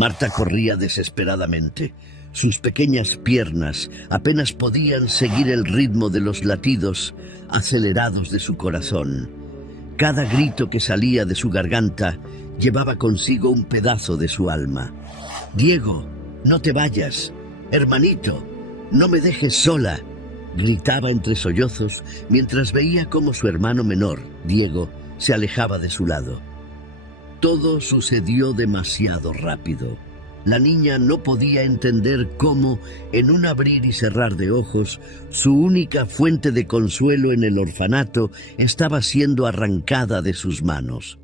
Marta corría desesperadamente. Sus pequeñas piernas apenas podían seguir el ritmo de los latidos acelerados de su corazón. Cada grito que salía de su garganta llevaba consigo un pedazo de su alma. «Diego, no te vayas. Hermanito, no me dejes sola», gritaba entre sollozos mientras veía cómo su hermano menor, Diego, se alejaba de su lado. Todo sucedió demasiado rápido. La niña no podía entender cómo, en un abrir y cerrar de ojos, su única fuente de consuelo en el orfanato estaba siendo arrancada de sus manos.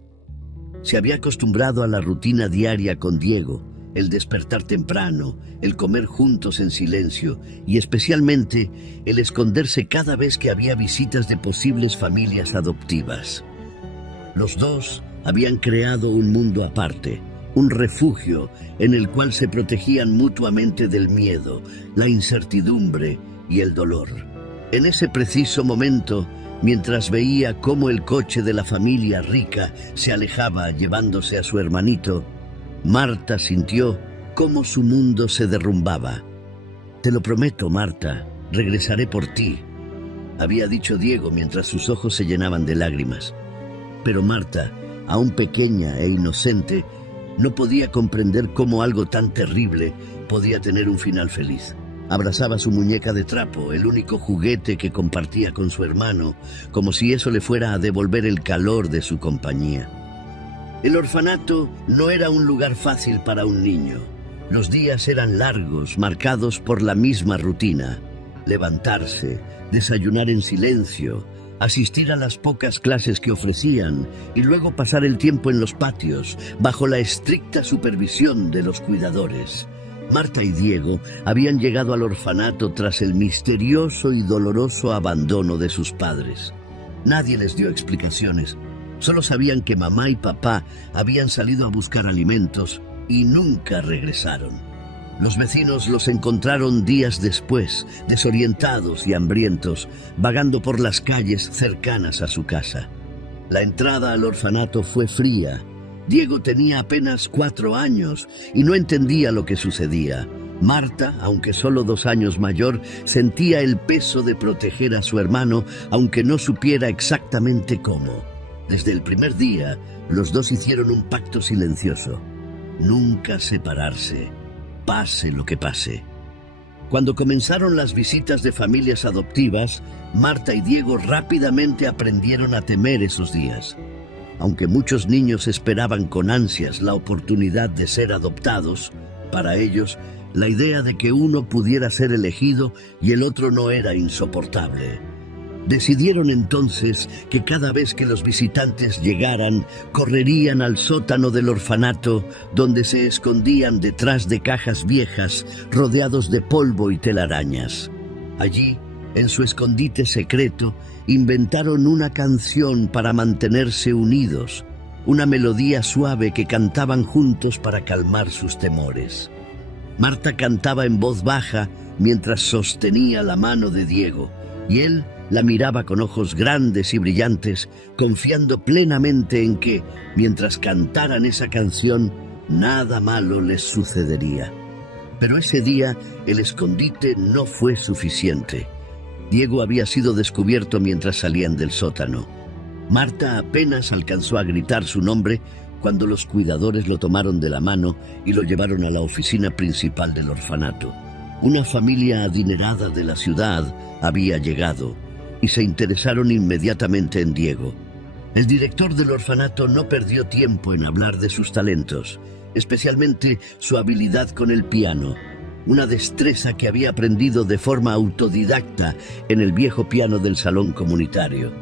Se había acostumbrado a la rutina diaria con Diego, el despertar temprano, el comer juntos en silencio y especialmente el esconderse cada vez que había visitas de posibles familias adoptivas. Los dos habían creado un mundo aparte, un refugio en el cual se protegían mutuamente del miedo, la incertidumbre y el dolor. En ese preciso momento, mientras veía cómo el coche de la familia rica se alejaba llevándose a su hermanito, Marta sintió cómo su mundo se derrumbaba. «Te lo prometo, Marta, regresaré por ti», había dicho Diego mientras sus ojos se llenaban de lágrimas. Pero Marta, aún pequeña e inocente, no podía comprender cómo algo tan terrible podía tener un final feliz. Abrazaba su muñeca de trapo, el único juguete que compartía con su hermano, como si eso le fuera a devolver el calor de su compañía. El orfanato no era un lugar fácil para un niño. Los días eran largos, marcados por la misma rutina. Levantarse, desayunar en silencio, asistir a las pocas clases que ofrecían y luego pasar el tiempo en los patios, bajo la estricta supervisión de los cuidadores. Marta y Diego habían llegado al orfanato tras el misterioso y doloroso abandono de sus padres. Nadie les dio explicaciones. Solo sabían que mamá y papá habían salido a buscar alimentos y nunca regresaron. Los vecinos los encontraron días después, desorientados y hambrientos, vagando por las calles cercanas a su casa. La entrada al orfanato fue fría. Diego tenía apenas 4 años y no entendía lo que sucedía. Marta, aunque solo 2 años mayor, sentía el peso de proteger a su hermano, aunque no supiera exactamente cómo. Desde el primer día, los dos hicieron un pacto silencioso: nunca separarse, pase lo que pase. Cuando comenzaron las visitas de familias adoptivas, Marta y Diego rápidamente aprendieron a temer esos días. Aunque muchos niños esperaban con ansias la oportunidad de ser adoptados, para ellos, la idea de que uno pudiera ser elegido y el otro no era insoportable. Decidieron entonces que cada vez que los visitantes llegaran, correrían al sótano del orfanato, donde se escondían detrás de cajas viejas, rodeados de polvo y telarañas. Allí, en su escondite secreto, inventaron una canción para mantenerse unidos, una melodía suave que cantaban juntos para calmar sus temores. Marta cantaba en voz baja mientras sostenía la mano de Diego, y él la miraba con ojos grandes y brillantes, confiando plenamente en que, mientras cantaran esa canción, nada malo les sucedería. Pero ese día, el escondite no fue suficiente. Diego había sido descubierto mientras salían del sótano. Marta apenas alcanzó a gritar su nombre cuando los cuidadores lo tomaron de la mano y lo llevaron a la oficina principal del orfanato. Una familia adinerada de la ciudad había llegado y se interesaron inmediatamente en Diego. El director del orfanato no perdió tiempo en hablar de sus talentos, especialmente su habilidad con el piano, una destreza que había aprendido de forma autodidacta en el viejo piano del salón comunitario.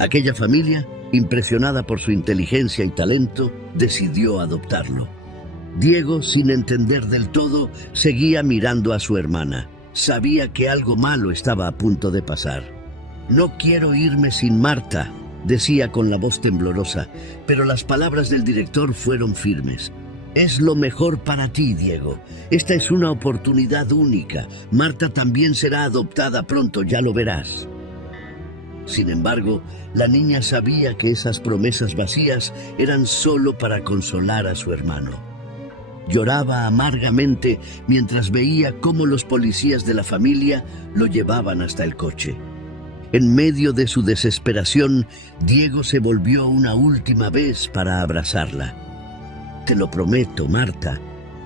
Aquella familia, impresionada por su inteligencia y talento, decidió adoptarlo. Diego, sin entender del todo, seguía mirando a su hermana. Sabía que algo malo estaba a punto de pasar. «No quiero irme sin Marta», decía con la voz temblorosa, pero las palabras del director fueron firmes. «Es lo mejor para ti, Diego. Esta es una oportunidad única. Marta también será adoptada pronto, ya lo verás». Sin embargo, la niña sabía que esas promesas vacías eran solo para consolar a su hermano. Lloraba amargamente mientras veía cómo los policías de la familia lo llevaban hasta el coche. En medio de su desesperación, Diego se volvió una última vez para abrazarla. «Te lo prometo, Marta,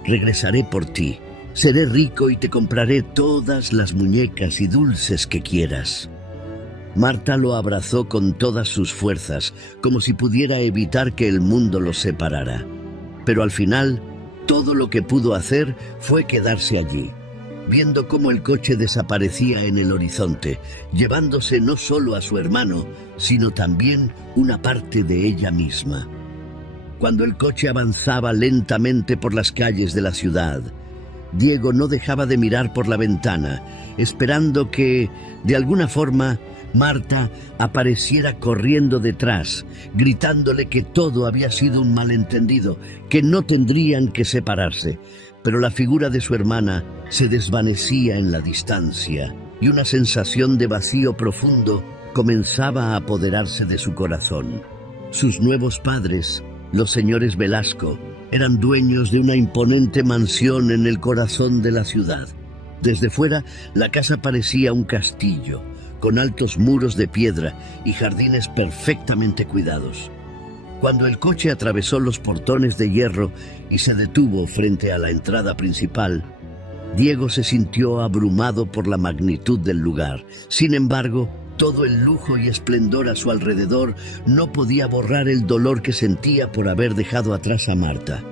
regresaré por ti. Seré rico y te compraré todas las muñecas y dulces que quieras». Marta lo abrazó con todas sus fuerzas, como si pudiera evitar que el mundo los separara. Pero al final, todo lo que pudo hacer fue quedarse allí, viendo cómo el coche desaparecía en el horizonte, llevándose no solo a su hermano, sino también una parte de ella misma. Cuando el coche avanzaba lentamente por las calles de la ciudad, Diego no dejaba de mirar por la ventana, esperando que, de alguna forma, Marta apareciera corriendo detrás, gritándole que todo había sido un malentendido, que no tendrían que separarse. Pero la figura de su hermana se desvanecía en la distancia y una sensación de vacío profundo comenzaba a apoderarse de su corazón. Sus nuevos padres, los señores Velasco, eran dueños de una imponente mansión en el corazón de la ciudad. Desde fuera, la casa parecía un castillo, con altos muros de piedra y jardines perfectamente cuidados. Cuando el coche atravesó los portones de hierro y se detuvo frente a la entrada principal, Diego se sintió abrumado por la magnitud del lugar. Sin embargo, todo el lujo y esplendor a su alrededor no podía borrar el dolor que sentía por haber dejado atrás a Marta.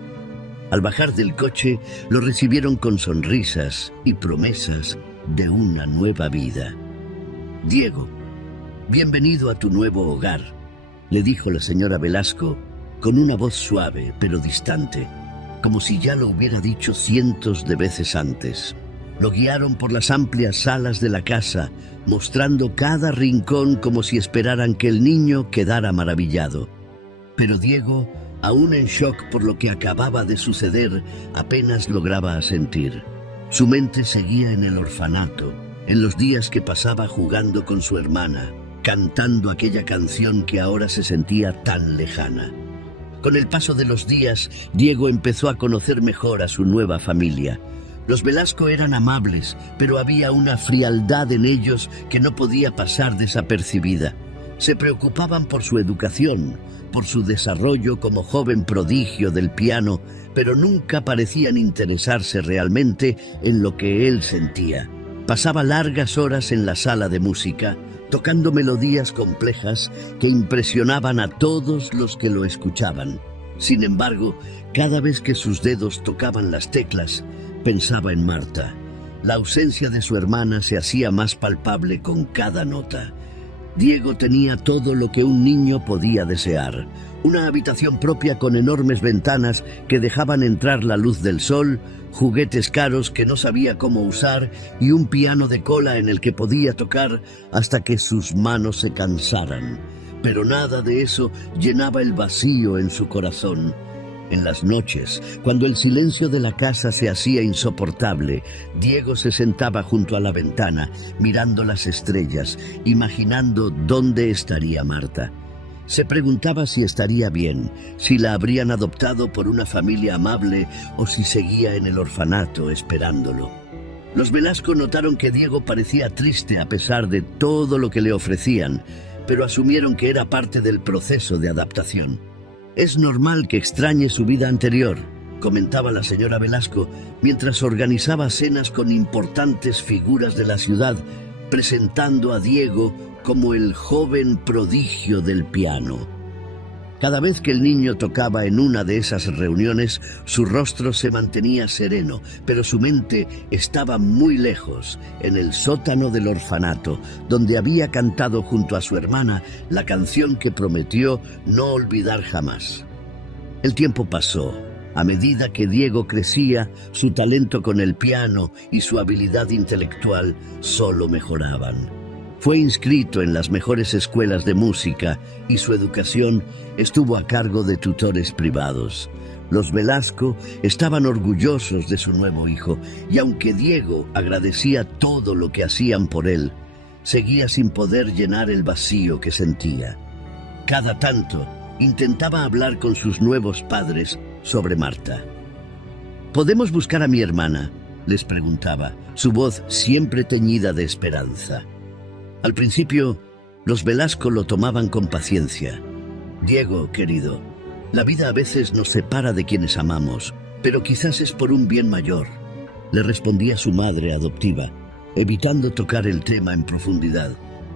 Al bajar del coche, lo recibieron con sonrisas y promesas de una nueva vida. «Diego, bienvenido a tu nuevo hogar», le dijo la señora Velasco con una voz suave pero distante, como si ya lo hubiera dicho cientos de veces antes. Lo guiaron por las amplias salas de la casa, mostrando cada rincón como si esperaran que el niño quedara maravillado. Pero Diego, aún en shock por lo que acababa de suceder, apenas lograba asentir. Su mente seguía en el orfanato, en los días que pasaba jugando con su hermana, cantando aquella canción que ahora se sentía tan lejana. Con el paso de los días, Diego empezó a conocer mejor a su nueva familia. Los Velasco eran amables, pero había una frialdad en ellos que no podía pasar desapercibida. Se preocupaban por su educación, por su desarrollo como joven prodigio del piano, pero nunca parecían interesarse realmente en lo que él sentía. Pasaba largas horas en la sala de música, tocando melodías complejas que impresionaban a todos los que lo escuchaban. Sin embargo, cada vez que sus dedos tocaban las teclas, pensaba en Marta. La ausencia de su hermana se hacía más palpable con cada nota. Diego tenía todo lo que un niño podía desear. Una habitación propia con enormes ventanas que dejaban entrar la luz del sol, juguetes caros que no sabía cómo usar y un piano de cola en el que podía tocar hasta que sus manos se cansaran. Pero nada de eso llenaba el vacío en su corazón. En las noches, cuando el silencio de la casa se hacía insoportable, Diego se sentaba junto a la ventana, mirando las estrellas, imaginando dónde estaría Marta. Se preguntaba si estaría bien, si la habrían adoptado por una familia amable o si seguía en el orfanato esperándolo. Los Velasco notaron que Diego parecía triste a pesar de todo lo que le ofrecían, pero asumieron que era parte del proceso de adaptación. «Es normal que extrañe su vida anterior», comentaba la señora Velasco mientras organizaba cenas con importantes figuras de la ciudad, presentando a Diego como el joven prodigio del piano. Cada vez que el niño tocaba en una de esas reuniones, su rostro se mantenía sereno, pero su mente estaba muy lejos, en el sótano del orfanato, donde había cantado junto a su hermana la canción que prometió no olvidar jamás. El tiempo pasó. A medida que Diego crecía, su talento con el piano y su habilidad intelectual solo mejoraban. Fue inscrito en las mejores escuelas de música y su educación estuvo a cargo de tutores privados. Los Velasco estaban orgullosos de su nuevo hijo y aunque Diego agradecía todo lo que hacían por él, seguía sin poder llenar el vacío que sentía. Cada tanto intentaba hablar con sus nuevos padres sobre Marta. ¿Podemos buscar a mi hermana?, les preguntaba, su voz siempre teñida de esperanza. Al principio, los Velasco lo tomaban con paciencia. «Diego, querido, la vida a veces nos separa de quienes amamos, pero quizás es por un bien mayor», le respondía su madre adoptiva, evitando tocar el tema en profundidad.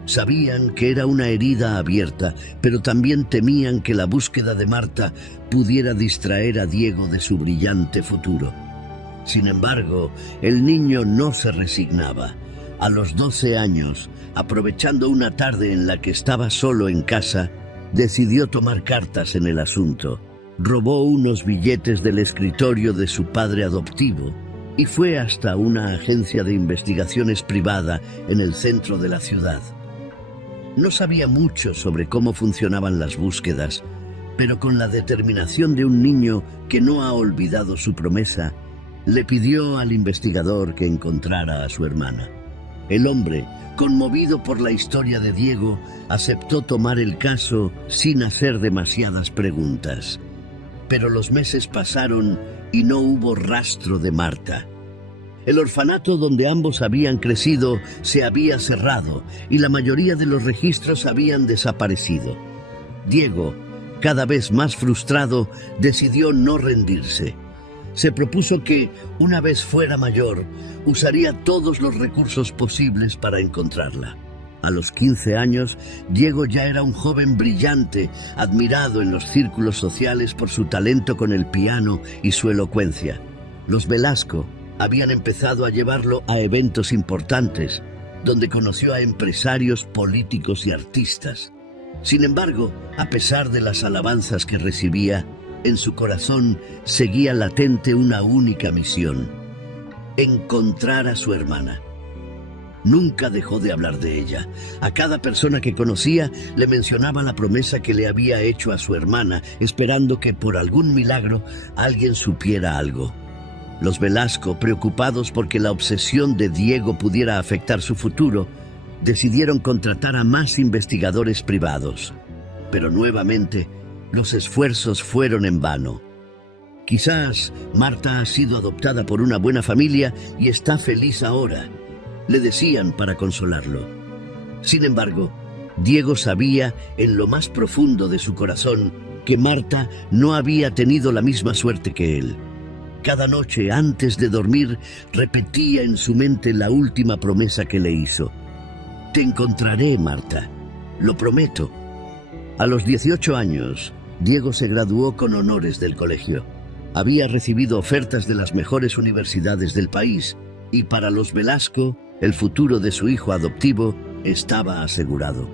Sabían que era una herida abierta, pero también temían que la búsqueda de Marta pudiera distraer a Diego de su brillante futuro. Sin embargo, el niño no se resignaba. A los 12 años, aprovechando una tarde en la que estaba solo en casa, decidió tomar cartas en el asunto. Robó unos billetes del escritorio de su padre adoptivo y fue hasta una agencia de investigaciones privada en el centro de la ciudad. No sabía mucho sobre cómo funcionaban las búsquedas, pero con la determinación de un niño que no ha olvidado su promesa, le pidió al investigador que encontrara a su hermana. El hombre, conmovido por la historia de Diego, aceptó tomar el caso sin hacer demasiadas preguntas. Pero los meses pasaron y no hubo rastro de Marta. El orfanato donde ambos habían crecido se había cerrado y la mayoría de los registros habían desaparecido. Diego, cada vez más frustrado, decidió no rendirse. Se propuso que, una vez fuera mayor, usaría todos los recursos posibles para encontrarla. A los 15 años, Diego ya era un joven brillante, admirado en los círculos sociales por su talento con el piano y su elocuencia. Los Velasco habían empezado a llevarlo a eventos importantes, donde conoció a empresarios, políticos y artistas. Sin embargo, a pesar de las alabanzas que recibía, en su corazón seguía latente una única misión: encontrar a su hermana. Nunca dejó de hablar de ella. A cada persona que conocía le mencionaba la promesa que le había hecho a su hermana, esperando que por algún milagro alguien supiera algo. Los Velasco, preocupados porque la obsesión de Diego pudiera afectar su futuro, decidieron contratar a más investigadores privados. Pero nuevamente, los esfuerzos fueron en vano. Quizás Marta ha sido adoptada por una buena familia y está feliz ahora, le decían para consolarlo. Sin embargo, Diego sabía en lo más profundo de su corazón que Marta no había tenido la misma suerte que él. Cada noche antes de dormir repetía en su mente la última promesa que le hizo: «Te encontraré, Marta, lo prometo». A los 18 años, Diego se graduó con honores del colegio. Había recibido ofertas de las mejores universidades del país y para los Velasco, el futuro de su hijo adoptivo estaba asegurado.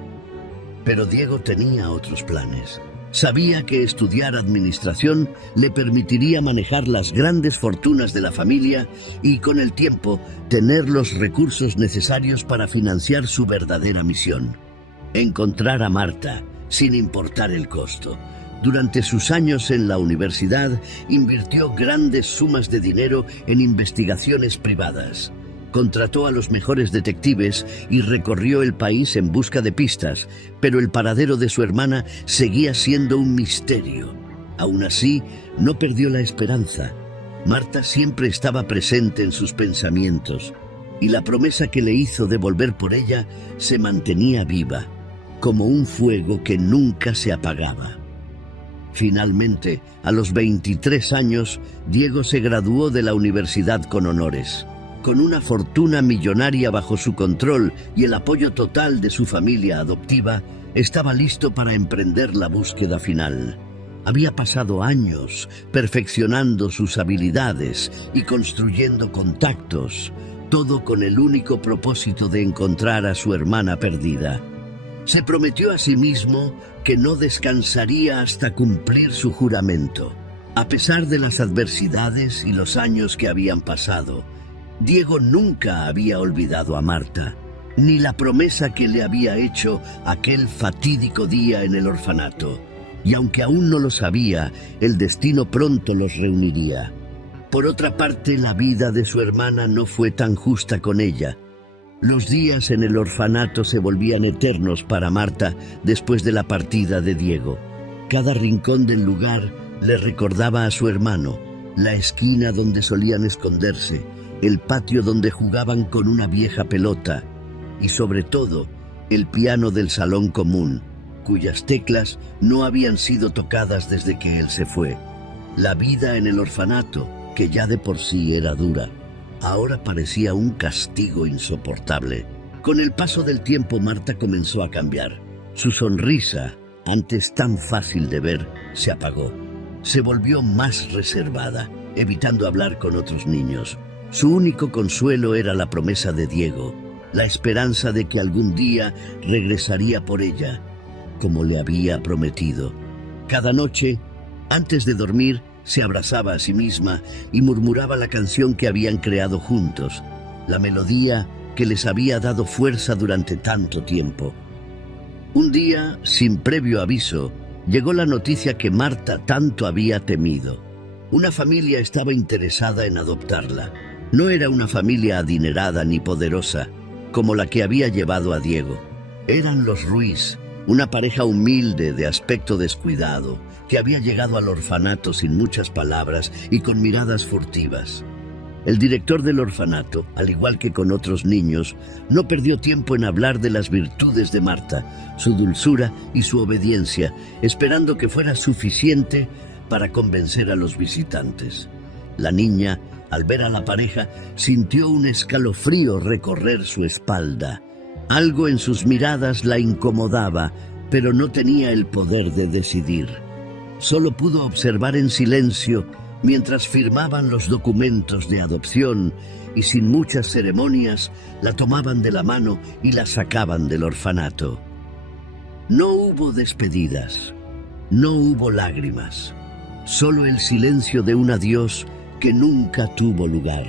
Pero Diego tenía otros planes. Sabía que estudiar administración le permitiría manejar las grandes fortunas de la familia y, con el tiempo, tener los recursos necesarios para financiar su verdadera misión: encontrar a Marta, sin importar el costo. Durante sus años en la universidad, invirtió grandes sumas de dinero en investigaciones privadas. Contrató a los mejores detectives y recorrió el país en busca de pistas, pero el paradero de su hermana seguía siendo un misterio. Aún así, no perdió la esperanza. Marta siempre estaba presente en sus pensamientos, y la promesa que le hizo de volver por ella se mantenía viva, como un fuego que nunca se apagaba. Finalmente, a los 23 años, Diego se graduó de la universidad con honores. Con una fortuna millonaria bajo su control y el apoyo total de su familia adoptiva, estaba listo para emprender la búsqueda final. Había pasado años perfeccionando sus habilidades y construyendo contactos, todo con el único propósito de encontrar a su hermana perdida. Se prometió a sí mismo que no descansaría hasta cumplir su juramento. A pesar de las adversidades y los años que habían pasado, Diego nunca había olvidado a Marta, ni la promesa que le había hecho aquel fatídico día en el orfanato. Y aunque aún no lo sabía, el destino pronto los reuniría. Por otra parte, la vida de su hermana no fue tan justa con ella. Los días en el orfanato se volvían eternos para Marta después de la partida de Diego. Cada rincón del lugar le recordaba a su hermano, La esquina donde solían esconderse, el patio donde jugaban con una vieja pelota y sobre todo el piano del salón común, cuyas teclas no habían sido tocadas desde que él se fue. La vida en el orfanato, que ya de por sí era dura, ahora parecía un castigo insoportable. Con el paso del tiempo, Marta comenzó a cambiar. Su sonrisa, antes tan fácil de ver, se apagó. Se volvió más reservada, evitando hablar con otros niños. Su único consuelo era la promesa de Diego, la esperanza de que algún día regresaría por ella, como le había prometido. Cada noche, antes de dormir, se abrazaba a sí misma y murmuraba la canción que habían creado juntos, la melodía que les había dado fuerza durante tanto tiempo. Un día, sin previo aviso, llegó la noticia que Marta tanto había temido. Una familia estaba interesada en adoptarla. No era una familia adinerada ni poderosa, como la que había llevado a Diego. Eran los Ruiz, una pareja humilde de aspecto descuidado, que había llegado al orfanato sin muchas palabras y con miradas furtivas. El director del orfanato, al igual que con otros niños, no perdió tiempo en hablar de las virtudes de Marta, su dulzura y su obediencia, esperando que fuera suficiente para convencer a los visitantes. La niña, al ver a la pareja, sintió un escalofrío recorrer su espalda. Algo en sus miradas la incomodaba, pero no tenía el poder de decidir. Solo pudo observar en silencio mientras firmaban los documentos de adopción y sin muchas ceremonias la tomaban de la mano y la sacaban del orfanato. No hubo despedidas, no hubo lágrimas, solo el silencio de un adiós que nunca tuvo lugar.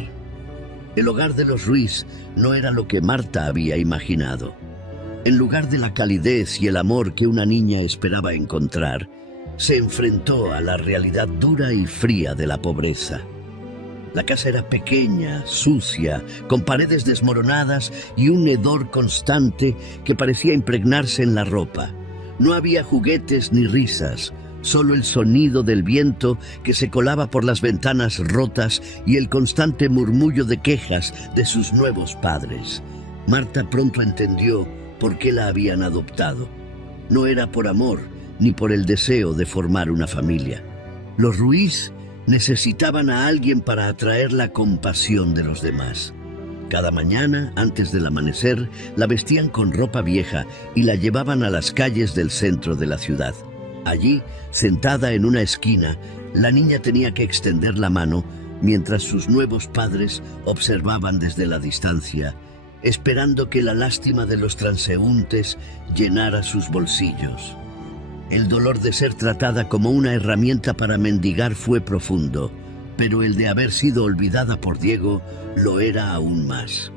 El hogar de los Ruiz no era lo que Marta había imaginado. En lugar de la calidez y el amor que una niña esperaba encontrar, se enfrentó a la realidad dura y fría de la pobreza. La casa era pequeña, sucia, con paredes desmoronadas y un hedor constante que parecía impregnarse en la ropa. No había juguetes ni risas, solo el sonido del viento que se colaba por las ventanas rotas y el constante murmullo de quejas de sus nuevos padres. Marta pronto entendió por qué la habían adoptado. No era por amor, ni por el deseo de formar una familia. Los Ruiz necesitaban a alguien para atraer la compasión de los demás. Cada mañana, antes del amanecer, la vestían con ropa vieja y la llevaban a las calles del centro de la ciudad. Allí, sentada en una esquina, la niña tenía que extender la mano mientras sus nuevos padres observaban desde la distancia, esperando que la lástima de los transeúntes llenara sus bolsillos. El dolor de ser tratada como una herramienta para mendigar fue profundo, pero el de haber sido olvidada por Diego lo era aún más.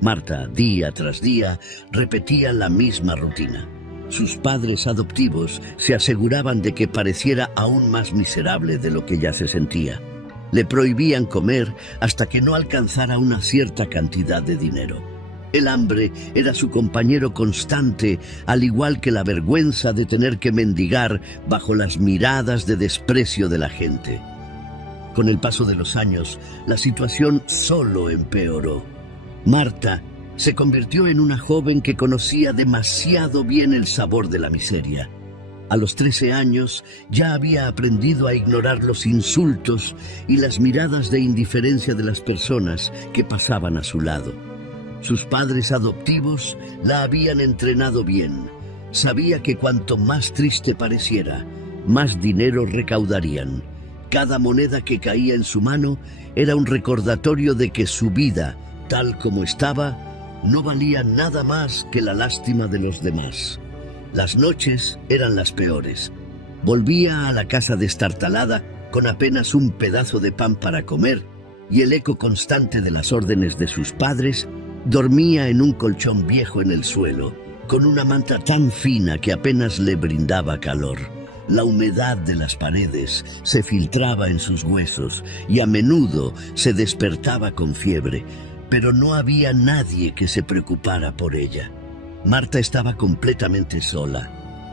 Marta, día tras día, repetía la misma rutina. Sus padres adoptivos se aseguraban de que pareciera aún más miserable de lo que ya se sentía. Le prohibían comer hasta que no alcanzara una cierta cantidad de dinero. El hambre era su compañero constante, al igual que la vergüenza de tener que mendigar bajo las miradas de desprecio de la gente. Con el paso de los años, la situación solo empeoró. Marta se convirtió en una joven que conocía demasiado bien el sabor de la miseria. A los 13 años ya había aprendido a ignorar los insultos y las miradas de indiferencia de las personas que pasaban a su lado. Sus padres adoptivos la habían entrenado bien. Sabía que cuanto más triste pareciera, más dinero recaudarían. Cada moneda que caía en su mano era un recordatorio de que su vida, tal como estaba, no valía nada más que la lástima de los demás. Las noches eran las peores. Volvía a la casa destartalada con apenas un pedazo de pan para comer y el eco constante de las órdenes de sus padres. Dormía en un colchón viejo en el suelo, con una manta tan fina que apenas le brindaba calor. La humedad de las paredes se filtraba en sus huesos y a menudo se despertaba con fiebre, pero no había nadie que se preocupara por ella. Marta estaba completamente sola.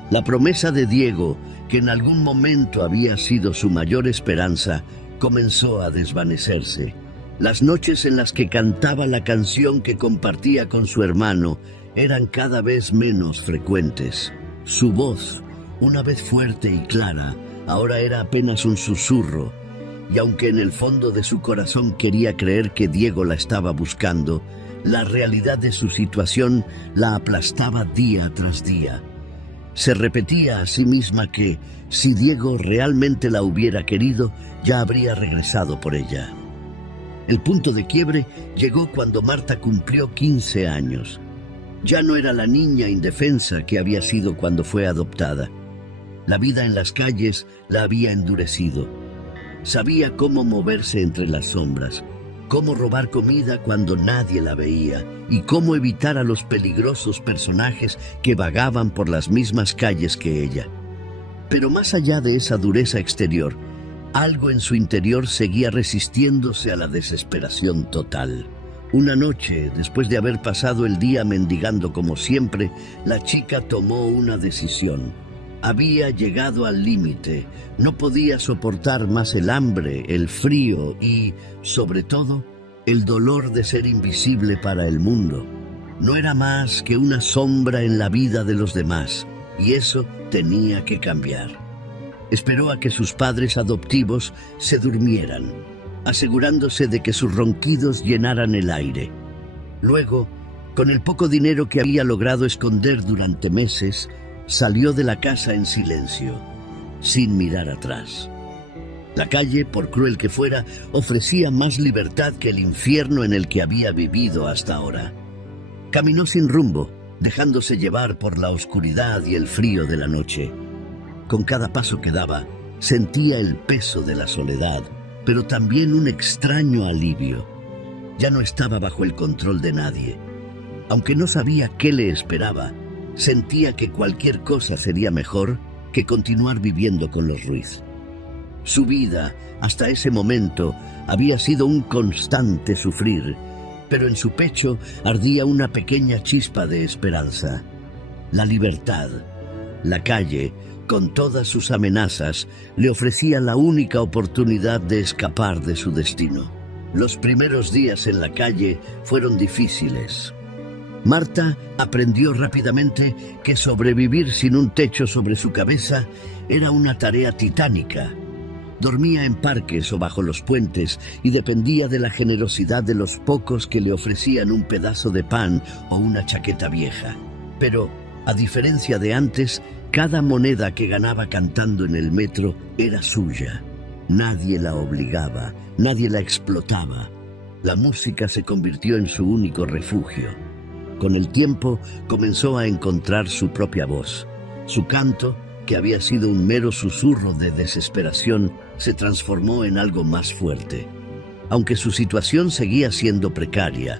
La promesa de Diego, que en algún momento había sido su mayor esperanza, comenzó a desvanecerse. Las noches en las que cantaba la canción que compartía con su hermano eran cada vez menos frecuentes. Su voz, una vez fuerte y clara, ahora era apenas un susurro, y aunque en el fondo de su corazón quería creer que Diego la estaba buscando, la realidad de su situación la aplastaba día tras día. Se repetía a sí misma que, si Diego realmente la hubiera querido, ya habría regresado por ella. El punto de quiebre llegó cuando Marta cumplió 15 años. Ya no era la niña indefensa que había sido cuando fue adoptada. La vida en las calles la había endurecido. Sabía cómo moverse entre las sombras, cómo robar comida cuando nadie la veía y cómo evitar a los peligrosos personajes que vagaban por las mismas calles que ella. Pero más allá de esa dureza exterior, algo en su interior seguía resistiéndose a la desesperación total. Una noche, después de haber pasado el día mendigando como siempre, la chica tomó una decisión. Había llegado al límite, no podía soportar más el hambre, el frío y, sobre todo, el dolor de ser invisible para el mundo. No era más que una sombra en la vida de los demás, y eso tenía que cambiar. Esperó a que sus padres adoptivos se durmieran, asegurándose de que sus ronquidos llenaran el aire. Luego, con el poco dinero que había logrado esconder durante meses, salió de la casa en silencio, sin mirar atrás. La calle, por cruel que fuera, ofrecía más libertad que el infierno en el que había vivido hasta ahora. Caminó sin rumbo, dejándose llevar por la oscuridad y el frío de la noche. Con cada paso que daba, sentía el peso de la soledad, pero también un extraño alivio. Ya no estaba bajo el control de nadie. Aunque no sabía qué le esperaba, sentía que cualquier cosa sería mejor que continuar viviendo con los Ruiz. Su vida, hasta ese momento, había sido un constante sufrir, pero en su pecho ardía una pequeña chispa de esperanza. La libertad. La calle, con todas sus amenazas, le ofrecía la única oportunidad de escapar de su destino. Los primeros días en la calle fueron difíciles. Marta aprendió rápidamente que sobrevivir sin un techo sobre su cabeza era una tarea titánica. Dormía en parques o bajo los puentes y dependía de la generosidad de los pocos que le ofrecían un pedazo de pan o una chaqueta vieja. Pero, a diferencia de antes, cada moneda que ganaba cantando en el metro era suya. Nadie la obligaba, nadie la explotaba. La música se convirtió en su único refugio. Con el tiempo comenzó a encontrar su propia voz. Su canto, que había sido un mero susurro de desesperación, se transformó en algo más fuerte. Aunque su situación seguía siendo precaria,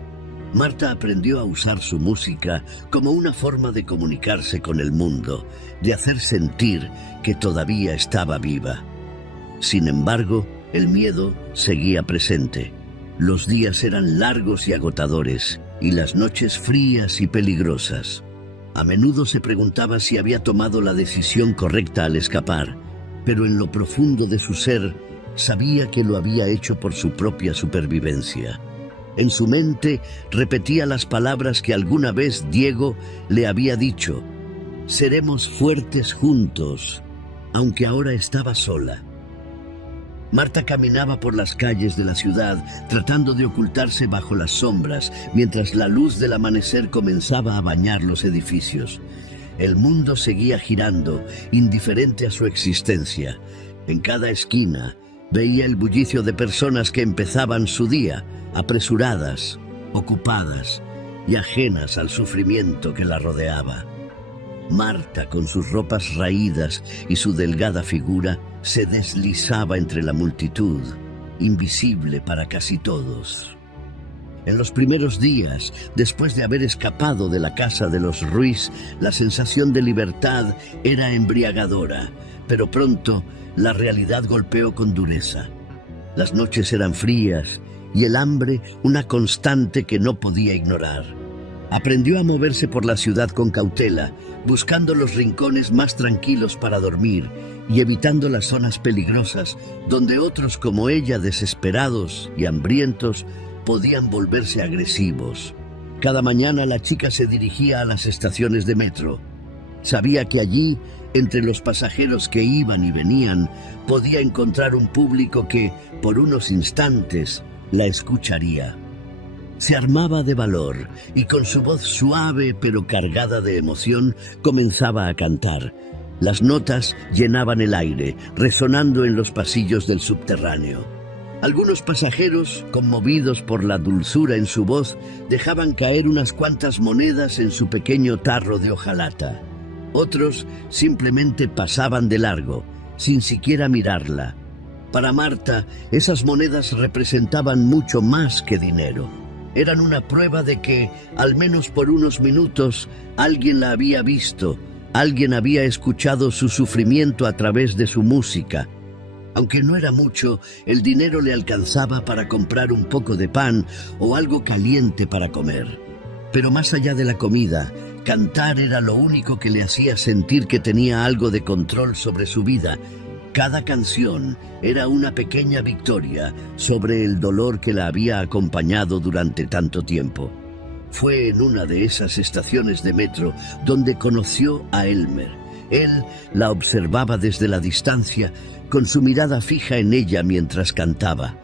Marta aprendió a usar su música como una forma de comunicarse con el mundo, de hacer sentir que todavía estaba viva. Sin embargo, el miedo seguía presente. Los días eran largos y agotadores, y las noches frías y peligrosas. A menudo se preguntaba si había tomado la decisión correcta al escapar, pero en lo profundo de su ser sabía que lo había hecho por su propia supervivencia. En su mente repetía las palabras que alguna vez Diego le había dicho: «Seremos fuertes juntos», aunque ahora estaba sola. Marta caminaba por las calles de la ciudad, tratando de ocultarse bajo las sombras, mientras la luz del amanecer comenzaba a bañar los edificios. El mundo seguía girando, indiferente a su existencia. En cada esquina veía el bullicio de personas que empezaban su día, apresuradas, ocupadas y ajenas al sufrimiento que la rodeaba. Marta, con sus ropas raídas y su delgada figura, se deslizaba entre la multitud, invisible para casi todos. En los primeros días, después de haber escapado de la casa de los Ruiz, la sensación de libertad era embriagadora, pero pronto la realidad golpeó con dureza. Las noches eran frías y el hambre una constante que no podía ignorar. Aprendió a moverse por la ciudad con cautela, buscando los rincones más tranquilos para dormir y evitando las zonas peligrosas donde otros como ella, desesperados y hambrientos, podían volverse agresivos. Cada mañana la chica se dirigía a las estaciones de metro. Sabía que allí, entre los pasajeros que iban y venían, podía encontrar un público que, por unos instantes, la escucharía. Se armaba de valor y con su voz suave pero cargada de emoción comenzaba a cantar. Las notas llenaban el aire, resonando en los pasillos del subterráneo. Algunos pasajeros, conmovidos por la dulzura en su voz, dejaban caer unas cuantas monedas en su pequeño tarro de hojalata. Otros simplemente pasaban de largo, sin siquiera mirarla. Para Marta, esas monedas representaban mucho más que dinero. Eran una prueba de que, al menos por unos minutos, alguien la había visto, alguien había escuchado su sufrimiento a través de su música. Aunque no era mucho, el dinero le alcanzaba para comprar un poco de pan o algo caliente para comer. Pero más allá de la comida, cantar era lo único que le hacía sentir que tenía algo de control sobre su vida. Cada canción era una pequeña victoria sobre el dolor que la había acompañado durante tanto tiempo. Fue en una de esas estaciones de metro donde conoció a Elmer. Él la observaba desde la distancia, con su mirada fija en ella mientras cantaba.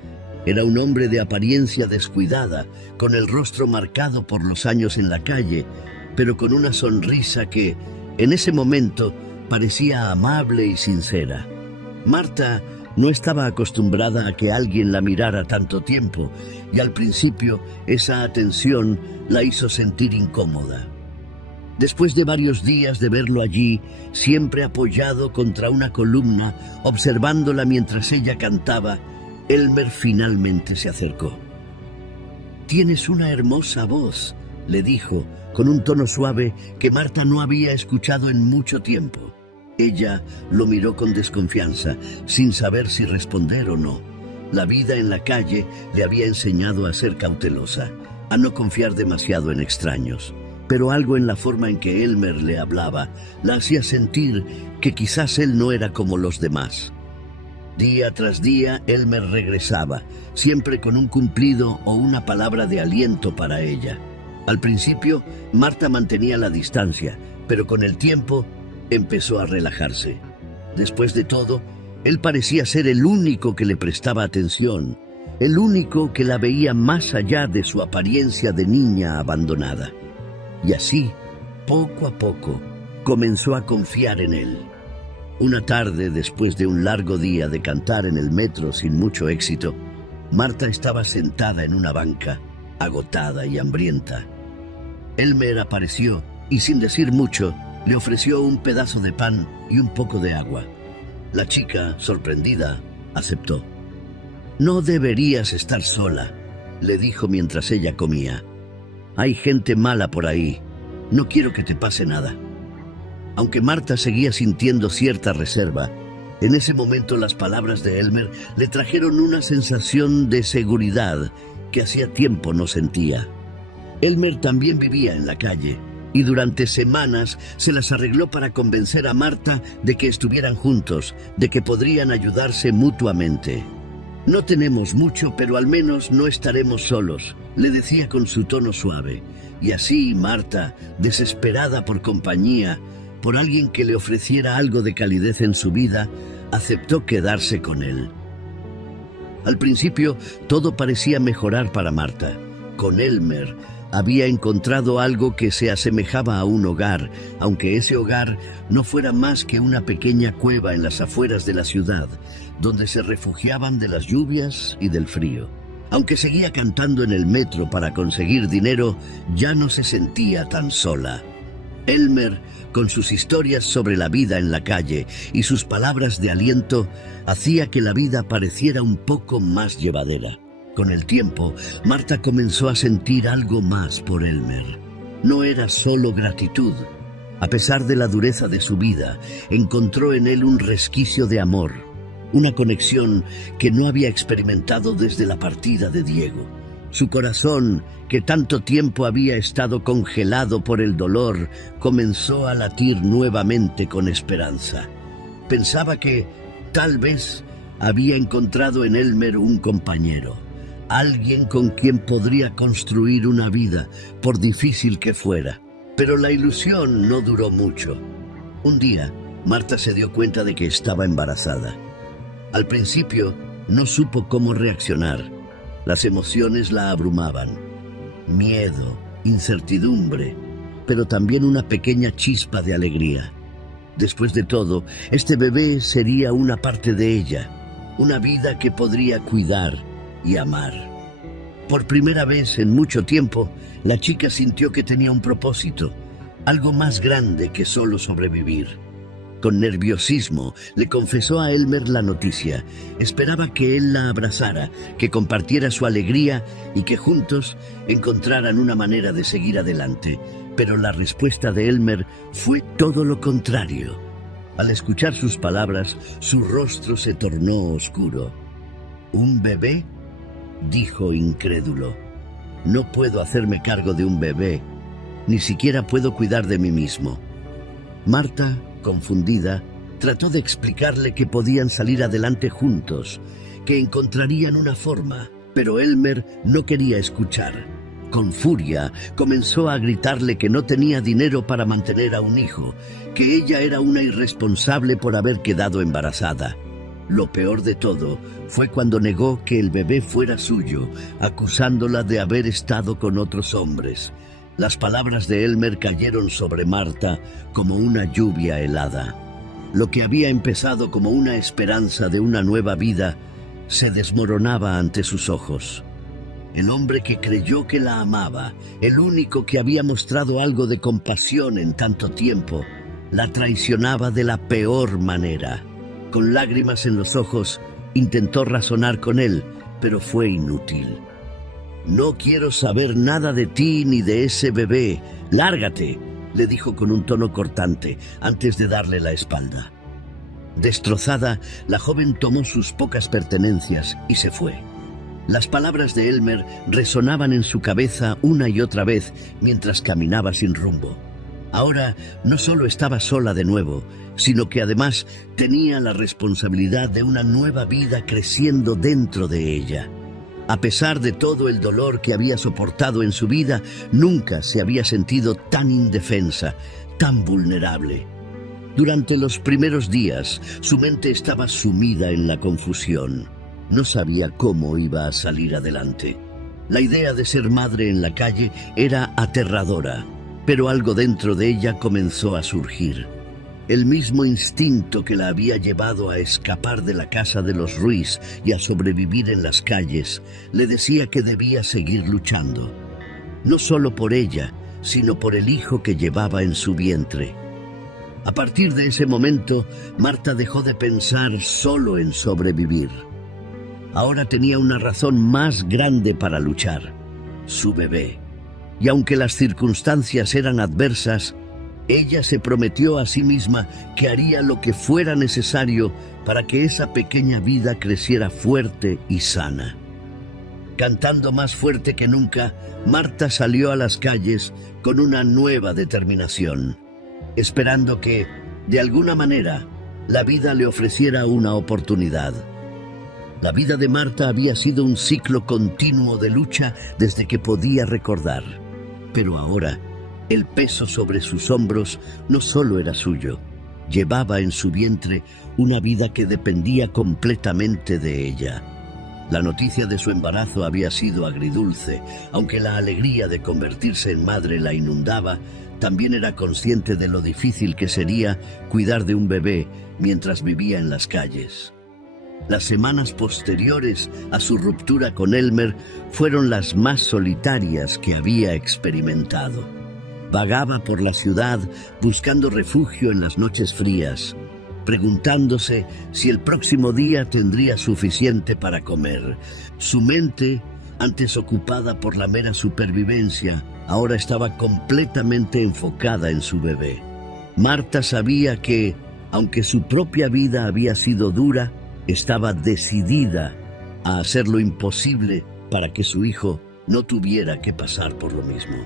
Era un hombre de apariencia descuidada, con el rostro marcado por los años en la calle, pero con una sonrisa que, en ese momento, parecía amable y sincera. Marta no estaba acostumbrada a que alguien la mirara tanto tiempo, y al principio esa atención la hizo sentir incómoda. Después de varios días de verlo allí, siempre apoyado contra una columna, observándola mientras ella cantaba, Elmer finalmente se acercó. «Tienes una hermosa voz», le dijo, con un tono suave que Marta no había escuchado en mucho tiempo. Ella lo miró con desconfianza, sin saber si responder o no. La vida en la calle le había enseñado a ser cautelosa, a no confiar demasiado en extraños. Pero algo en la forma en que Elmer le hablaba la hacía sentir que quizás él no era como los demás. Día tras día, Elmer regresaba, siempre con un cumplido o una palabra de aliento para ella. Al principio, Marta mantenía la distancia, pero con el tiempo empezó a relajarse. Después de todo, él parecía ser el único que le prestaba atención, el único que la veía más allá de su apariencia de niña abandonada. Y así, poco a poco, comenzó a confiar en él. Una tarde, después de un largo día de cantar en el metro sin mucho éxito, Marta estaba sentada en una banca, agotada y hambrienta. Elmer apareció y, sin decir mucho, le ofreció un pedazo de pan y un poco de agua. La chica, sorprendida, aceptó. «No deberías estar sola», le dijo mientras ella comía. «Hay gente mala por ahí. No quiero que te pase nada». Aunque Marta seguía sintiendo cierta reserva, en ese momento las palabras de Elmer le trajeron una sensación de seguridad que hacía tiempo no sentía. Elmer también vivía en la calle, y durante semanas se las arregló para convencer a Marta de que estuvieran juntos, de que podrían ayudarse mutuamente. «No tenemos mucho, pero al menos no estaremos solos», le decía con su tono suave. Y así Marta, desesperada por compañía, por alguien que le ofreciera algo de calidez en su vida, aceptó quedarse con él. Al principio, todo parecía mejorar para Marta. Con Elmer había encontrado algo que se asemejaba a un hogar, aunque ese hogar no fuera más que una pequeña cueva en las afueras de la ciudad, donde se refugiaban de las lluvias y del frío. Aunque seguía cantando en el metro para conseguir dinero, ya no se sentía tan sola. Elmer, con sus historias sobre la vida en la calle y sus palabras de aliento, hacía que la vida pareciera un poco más llevadera. Con el tiempo, Marta comenzó a sentir algo más por Elmer. No era solo gratitud. A pesar de la dureza de su vida, encontró en él un resquicio de amor, una conexión que no había experimentado desde la partida de Diego. Su corazón, que tanto tiempo había estado congelado por el dolor, comenzó a latir nuevamente con esperanza. Pensaba que, tal vez, había encontrado en Elmer un compañero, alguien con quien podría construir una vida, por difícil que fuera. Pero la ilusión no duró mucho. Un día, Marta se dio cuenta de que estaba embarazada. Al principio, no supo cómo reaccionar. Las emociones la abrumaban. Miedo, incertidumbre, pero también una pequeña chispa de alegría. Después de todo, este bebé sería una parte de ella, una vida que podría cuidar y amar. Por primera vez en mucho tiempo, la chica sintió que tenía un propósito, algo más grande que solo sobrevivir. Con nerviosismo, le confesó a Elmer la noticia. Esperaba que él la abrazara, que compartiera su alegría y que juntos encontraran una manera de seguir adelante. Pero la respuesta de Elmer fue todo lo contrario. Al escuchar sus palabras, su rostro se tornó oscuro. ¿Un bebé?, dijo incrédulo. No puedo hacerme cargo de un bebé. Ni siquiera puedo cuidar de mí mismo. Marta, confundida, trató de explicarle que podían salir adelante juntos, que encontrarían una forma, pero Elmer no quería escuchar. Con furia, comenzó a gritarle que no tenía dinero para mantener a un hijo, que ella era una irresponsable por haber quedado embarazada. Lo peor de todo fue cuando negó que el bebé fuera suyo, acusándola de haber estado con otros hombres. Las palabras de Elmer cayeron sobre Marta como una lluvia helada. Lo que había empezado como una esperanza de una nueva vida se desmoronaba ante sus ojos. El hombre que creyó que la amaba, el único que había mostrado algo de compasión en tanto tiempo, la traicionaba de la peor manera. Con lágrimas en los ojos, intentó razonar con él, pero fue inútil. «No quiero saber nada de ti ni de ese bebé. ¡Lárgate!», le dijo con un tono cortante, antes de darle la espalda. Destrozada, la joven tomó sus pocas pertenencias y se fue. Las palabras de Elmer resonaban en su cabeza una y otra vez mientras caminaba sin rumbo. Ahora no solo estaba sola de nuevo, sino que además tenía la responsabilidad de una nueva vida creciendo dentro de ella. A pesar de todo el dolor que había soportado en su vida, nunca se había sentido tan indefensa, tan vulnerable. Durante los primeros días, su mente estaba sumida en la confusión. No sabía cómo iba a salir adelante. La idea de ser madre en la calle era aterradora, pero algo dentro de ella comenzó a surgir. El mismo instinto que la había llevado a escapar de la casa de los Ruiz y a sobrevivir en las calles, le decía que debía seguir luchando. No solo por ella, sino por el hijo que llevaba en su vientre. A partir de ese momento, Marta dejó de pensar solo en sobrevivir. Ahora tenía una razón más grande para luchar: su bebé. Y aunque las circunstancias eran adversas, ella se prometió a sí misma que haría lo que fuera necesario para que esa pequeña vida creciera fuerte y sana. Cantando más fuerte que nunca, Marta salió a las calles con una nueva determinación, esperando que, de alguna manera, la vida le ofreciera una oportunidad. La vida de Marta había sido un ciclo continuo de lucha desde que podía recordar. Pero ahora, el peso sobre sus hombros no solo era suyo, llevaba en su vientre una vida que dependía completamente de ella. La noticia de su embarazo había sido agridulce. Aunque la alegría de convertirse en madre la inundaba, también era consciente de lo difícil que sería cuidar de un bebé mientras vivía en las calles. Las semanas posteriores a su ruptura con Elmer fueron las más solitarias que había experimentado. Vagaba por la ciudad buscando refugio en las noches frías, preguntándose si el próximo día tendría suficiente para comer. Su mente, antes ocupada por la mera supervivencia, ahora estaba completamente enfocada en su bebé. Marta sabía que, aunque su propia vida había sido dura, estaba decidida a hacer lo imposible para que su hijo no tuviera que pasar por lo mismo.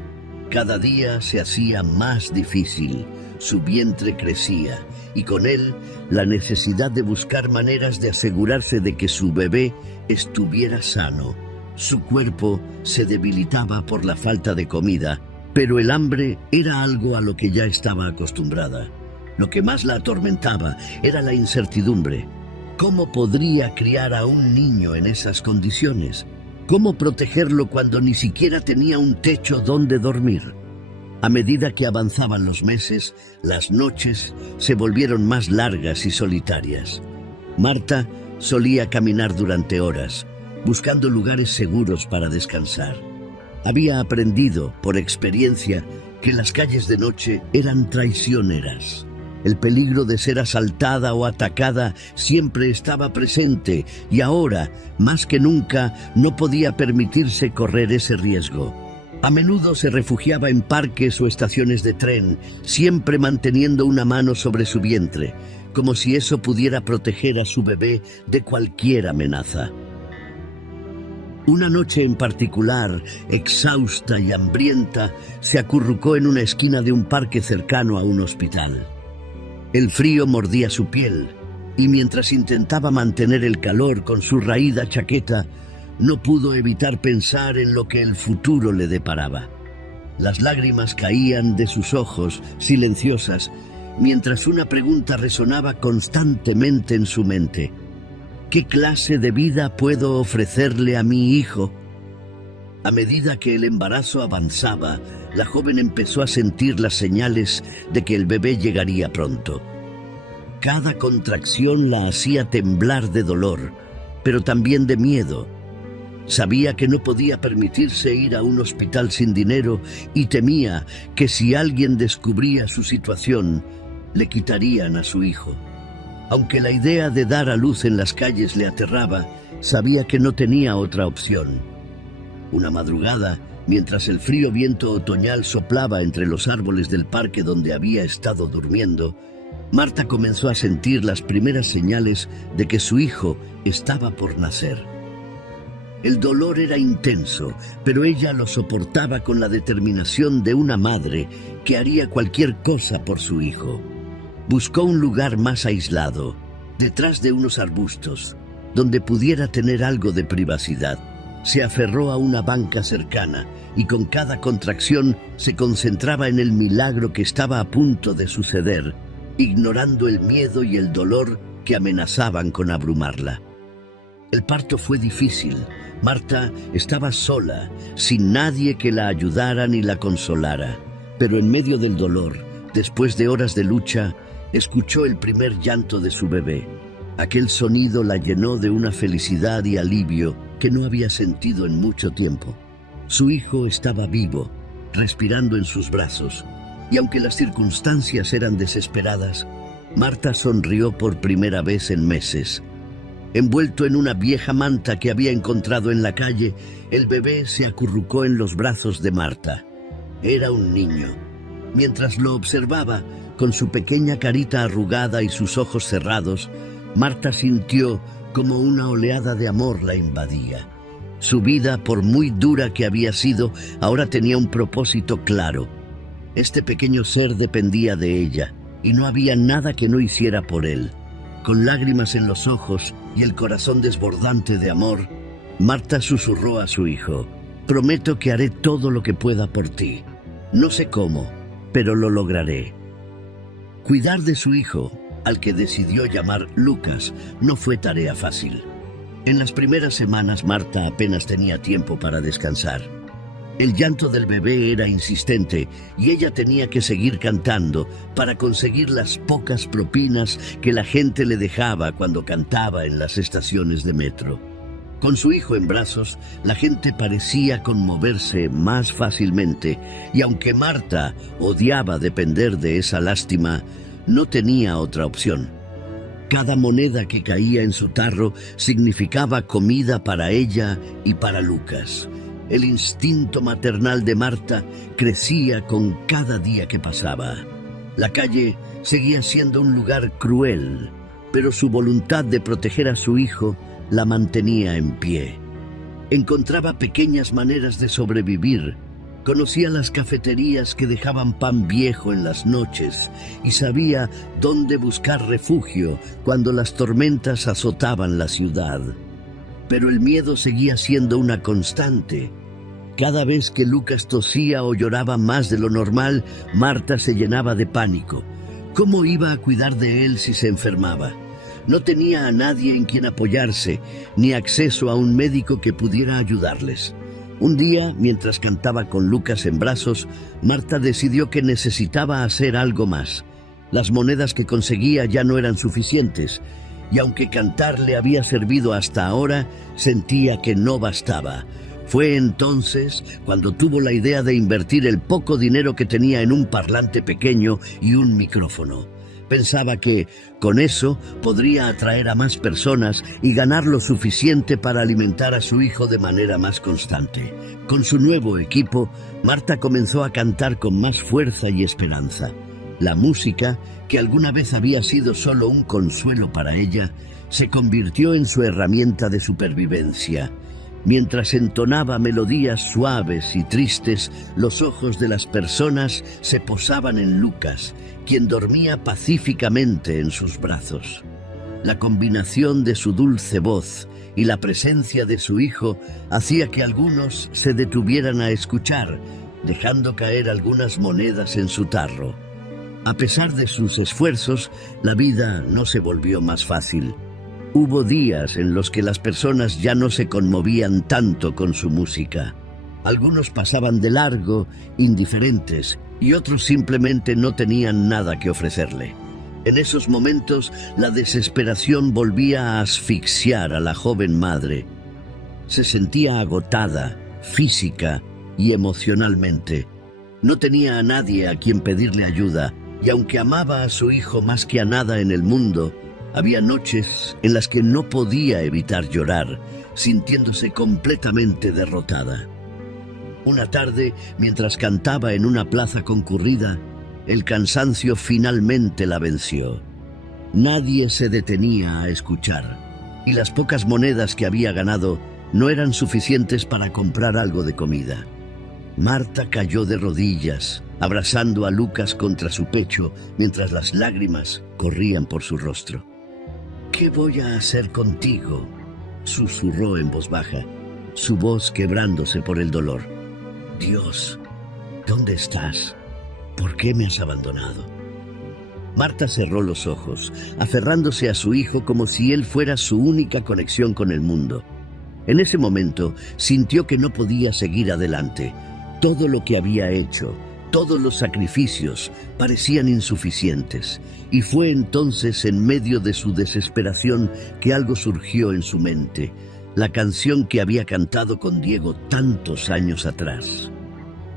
Cada día se hacía más difícil, su vientre crecía y con él la necesidad de buscar maneras de asegurarse de que su bebé estuviera sano. Su cuerpo se debilitaba por la falta de comida, pero el hambre era algo a lo que ya estaba acostumbrada. Lo que más la atormentaba era la incertidumbre. ¿Cómo podría criar a un niño en esas condiciones? ¿Cómo protegerlo cuando ni siquiera tenía un techo donde dormir? A medida que avanzaban los meses, las noches se volvieron más largas y solitarias. Marta solía caminar durante horas, buscando lugares seguros para descansar. Había aprendido, por experiencia, que las calles de noche eran traicioneras. El peligro de ser asaltada o atacada siempre estaba presente y ahora, más que nunca, no podía permitirse correr ese riesgo. A menudo se refugiaba en parques o estaciones de tren, siempre manteniendo una mano sobre su vientre, como si eso pudiera proteger a su bebé de cualquier amenaza. Una noche en particular, exhausta y hambrienta, se acurrucó en una esquina de un parque cercano a un hospital. El frío mordía su piel, y mientras intentaba mantener el calor con su raída chaqueta, no pudo evitar pensar en lo que el futuro le deparaba. Las lágrimas caían de sus ojos, silenciosas, mientras una pregunta resonaba constantemente en su mente. ¿Qué clase de vida puedo ofrecerle a mi hijo? A medida que el embarazo avanzaba, la joven empezó a sentir las señales de que el bebé llegaría pronto. Cada contracción la hacía temblar de dolor, pero también de miedo. Sabía que no podía permitirse ir a un hospital sin dinero y temía que si alguien descubría su situación, le quitarían a su hijo. Aunque la idea de dar a luz en las calles le aterraba, sabía que no tenía otra opción. Una madrugada, mientras el frío viento otoñal soplaba entre los árboles del parque donde había estado durmiendo, Marta comenzó a sentir las primeras señales de que su hijo estaba por nacer. El dolor era intenso, pero ella lo soportaba con la determinación de una madre que haría cualquier cosa por su hijo. Buscó un lugar más aislado, detrás de unos arbustos, donde pudiera tener algo de privacidad. Se aferró a una banca cercana y con cada contracción se concentraba en el milagro que estaba a punto de suceder, ignorando el miedo y el dolor que amenazaban con abrumarla. El parto fue difícil. Marta estaba sola, sin nadie que la ayudara ni la consolara. Pero en medio del dolor, después de horas de lucha, escuchó el primer llanto de su bebé. Aquel sonido la llenó de una felicidad y alivio que no había sentido en mucho tiempo. Su hijo estaba vivo, respirando en sus brazos, y aunque las circunstancias eran desesperadas, Marta sonrió por primera vez en meses. Envuelto en una vieja manta que había encontrado en la calle, el bebé se acurrucó en los brazos de Marta. Era un niño. Mientras lo observaba, con su pequeña carita arrugada y sus ojos cerrados, Marta sintió como una oleada de amor la invadía. Su vida, por muy dura que había sido, ahora tenía un propósito claro. Este pequeño ser dependía de ella, y no había nada que no hiciera por él. Con lágrimas en los ojos y el corazón desbordante de amor, Marta susurró a su hijo: «Prometo que haré todo lo que pueda por ti. No sé cómo, pero lo lograré». Cuidar de su hijo, al que decidió llamar Lucas, no fue tarea fácil. En las primeras semanas Marta apenas tenía tiempo para descansar. El llanto del bebé era insistente y ella tenía que seguir cantando para conseguir las pocas propinas que la gente le dejaba cuando cantaba en las estaciones de metro. Con su hijo en brazos, la gente parecía conmoverse más fácilmente y aunque Marta odiaba depender de esa lástima, no tenía otra opción. Cada moneda que caía en su tarro significaba comida para ella y para Lucas. El instinto maternal de Marta crecía con cada día que pasaba. La calle seguía siendo un lugar cruel, pero su voluntad de proteger a su hijo la mantenía en pie. Encontraba pequeñas maneras de sobrevivir, Conocía las cafeterías que dejaban pan viejo en las noches y sabía dónde buscar refugio cuando las tormentas azotaban la ciudad. Pero el miedo seguía siendo una constante. Cada vez que Lucas tosía o lloraba más de lo normal, Marta se llenaba de pánico. ¿Cómo iba a cuidar de él si se enfermaba? No tenía a nadie en quien apoyarse, ni acceso a un médico que pudiera ayudarles. Un día, mientras cantaba con Lucas en brazos, Marta decidió que necesitaba hacer algo más. Las monedas que conseguía ya no eran suficientes, y aunque cantar le había servido hasta ahora, sentía que no bastaba. Fue entonces cuando tuvo la idea de invertir el poco dinero que tenía en un parlante pequeño y un micrófono. Pensaba que, con eso, podría atraer a más personas y ganar lo suficiente para alimentar a su hijo de manera más constante. Con su nuevo equipo, Marta comenzó a cantar con más fuerza y esperanza. La música, que alguna vez había sido solo un consuelo para ella, se convirtió en su herramienta de supervivencia. Mientras entonaba melodías suaves y tristes, los ojos de las personas se posaban en Lucas, quien dormía pacíficamente en sus brazos. La combinación de su dulce voz y la presencia de su hijo hacía que algunos se detuvieran a escuchar, dejando caer algunas monedas en su tarro. A pesar de sus esfuerzos, la vida no se volvió más fácil. Hubo días en los que las personas ya no se conmovían tanto con su música. Algunos pasaban de largo, indiferentes, y otros simplemente no tenían nada que ofrecerle. En esos momentos, la desesperación volvía a asfixiar a la joven madre. Se sentía agotada, física y emocionalmente. No tenía a nadie a quien pedirle ayuda, y aunque amaba a su hijo más que a nada en el mundo, había noches en las que no podía evitar llorar, sintiéndose completamente derrotada. Una tarde, mientras cantaba en una plaza concurrida, el cansancio finalmente la venció. Nadie se detenía a escuchar, y las pocas monedas que había ganado no eran suficientes para comprar algo de comida. Marta cayó de rodillas, abrazando a Lucas contra su pecho, mientras las lágrimas corrían por su rostro. «¿Qué voy a hacer contigo?», susurró en voz baja, su voz quebrándose por el dolor. «Dios, ¿dónde estás? ¿Por qué me has abandonado?». Marta cerró los ojos, aferrándose a su hijo como si él fuera su única conexión con el mundo. En ese momento sintió que no podía seguir adelante. Todo lo que había hecho, todos los sacrificios, parecían insuficientes, y fue entonces en medio de su desesperación que algo surgió en su mente, la canción que había cantado con Diego tantos años atrás.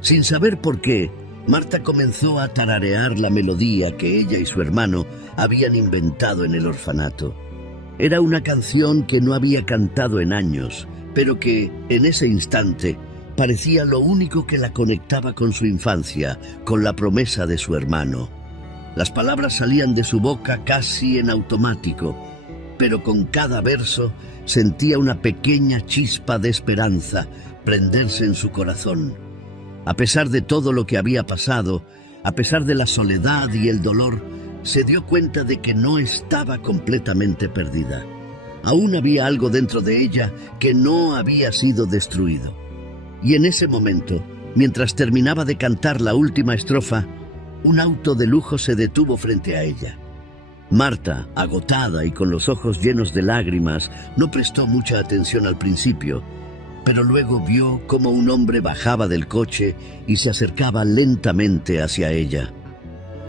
Sin saber por qué, Marta comenzó a tararear la melodía que ella y su hermano habían inventado en el orfanato. Era una canción que no había cantado en años, pero que, en ese instante, parecía lo único que la conectaba con su infancia, con la promesa de su hermano. Las palabras salían de su boca casi en automático, pero con cada verso sentía una pequeña chispa de esperanza prenderse en su corazón. A pesar de todo lo que había pasado, a pesar de la soledad y el dolor, se dio cuenta de que no estaba completamente perdida. Aún había algo dentro de ella que no había sido destruido. Y en ese momento, mientras terminaba de cantar la última estrofa, un auto de lujo se detuvo frente a ella. Marta, agotada y con los ojos llenos de lágrimas, no prestó mucha atención al principio, pero luego vio cómo un hombre bajaba del coche y se acercaba lentamente hacia ella.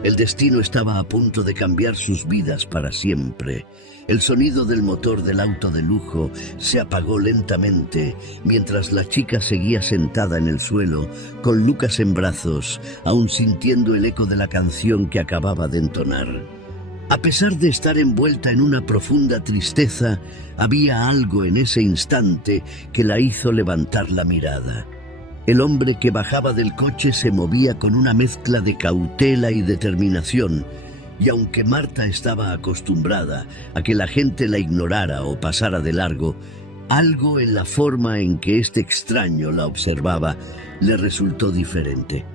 El destino estaba a punto de cambiar sus vidas para siempre. El sonido del motor del auto de lujo se apagó lentamente mientras la chica seguía sentada en el suelo, con Lucas en brazos, aún sintiendo el eco de la canción que acababa de entonar. A pesar de estar envuelta en una profunda tristeza, había algo en ese instante que la hizo levantar la mirada. El hombre que bajaba del coche se movía con una mezcla de cautela y determinación, y aunque Marta estaba acostumbrada a que la gente la ignorara o pasara de largo, Algo en la forma en que este extraño la observaba le resultó diferente.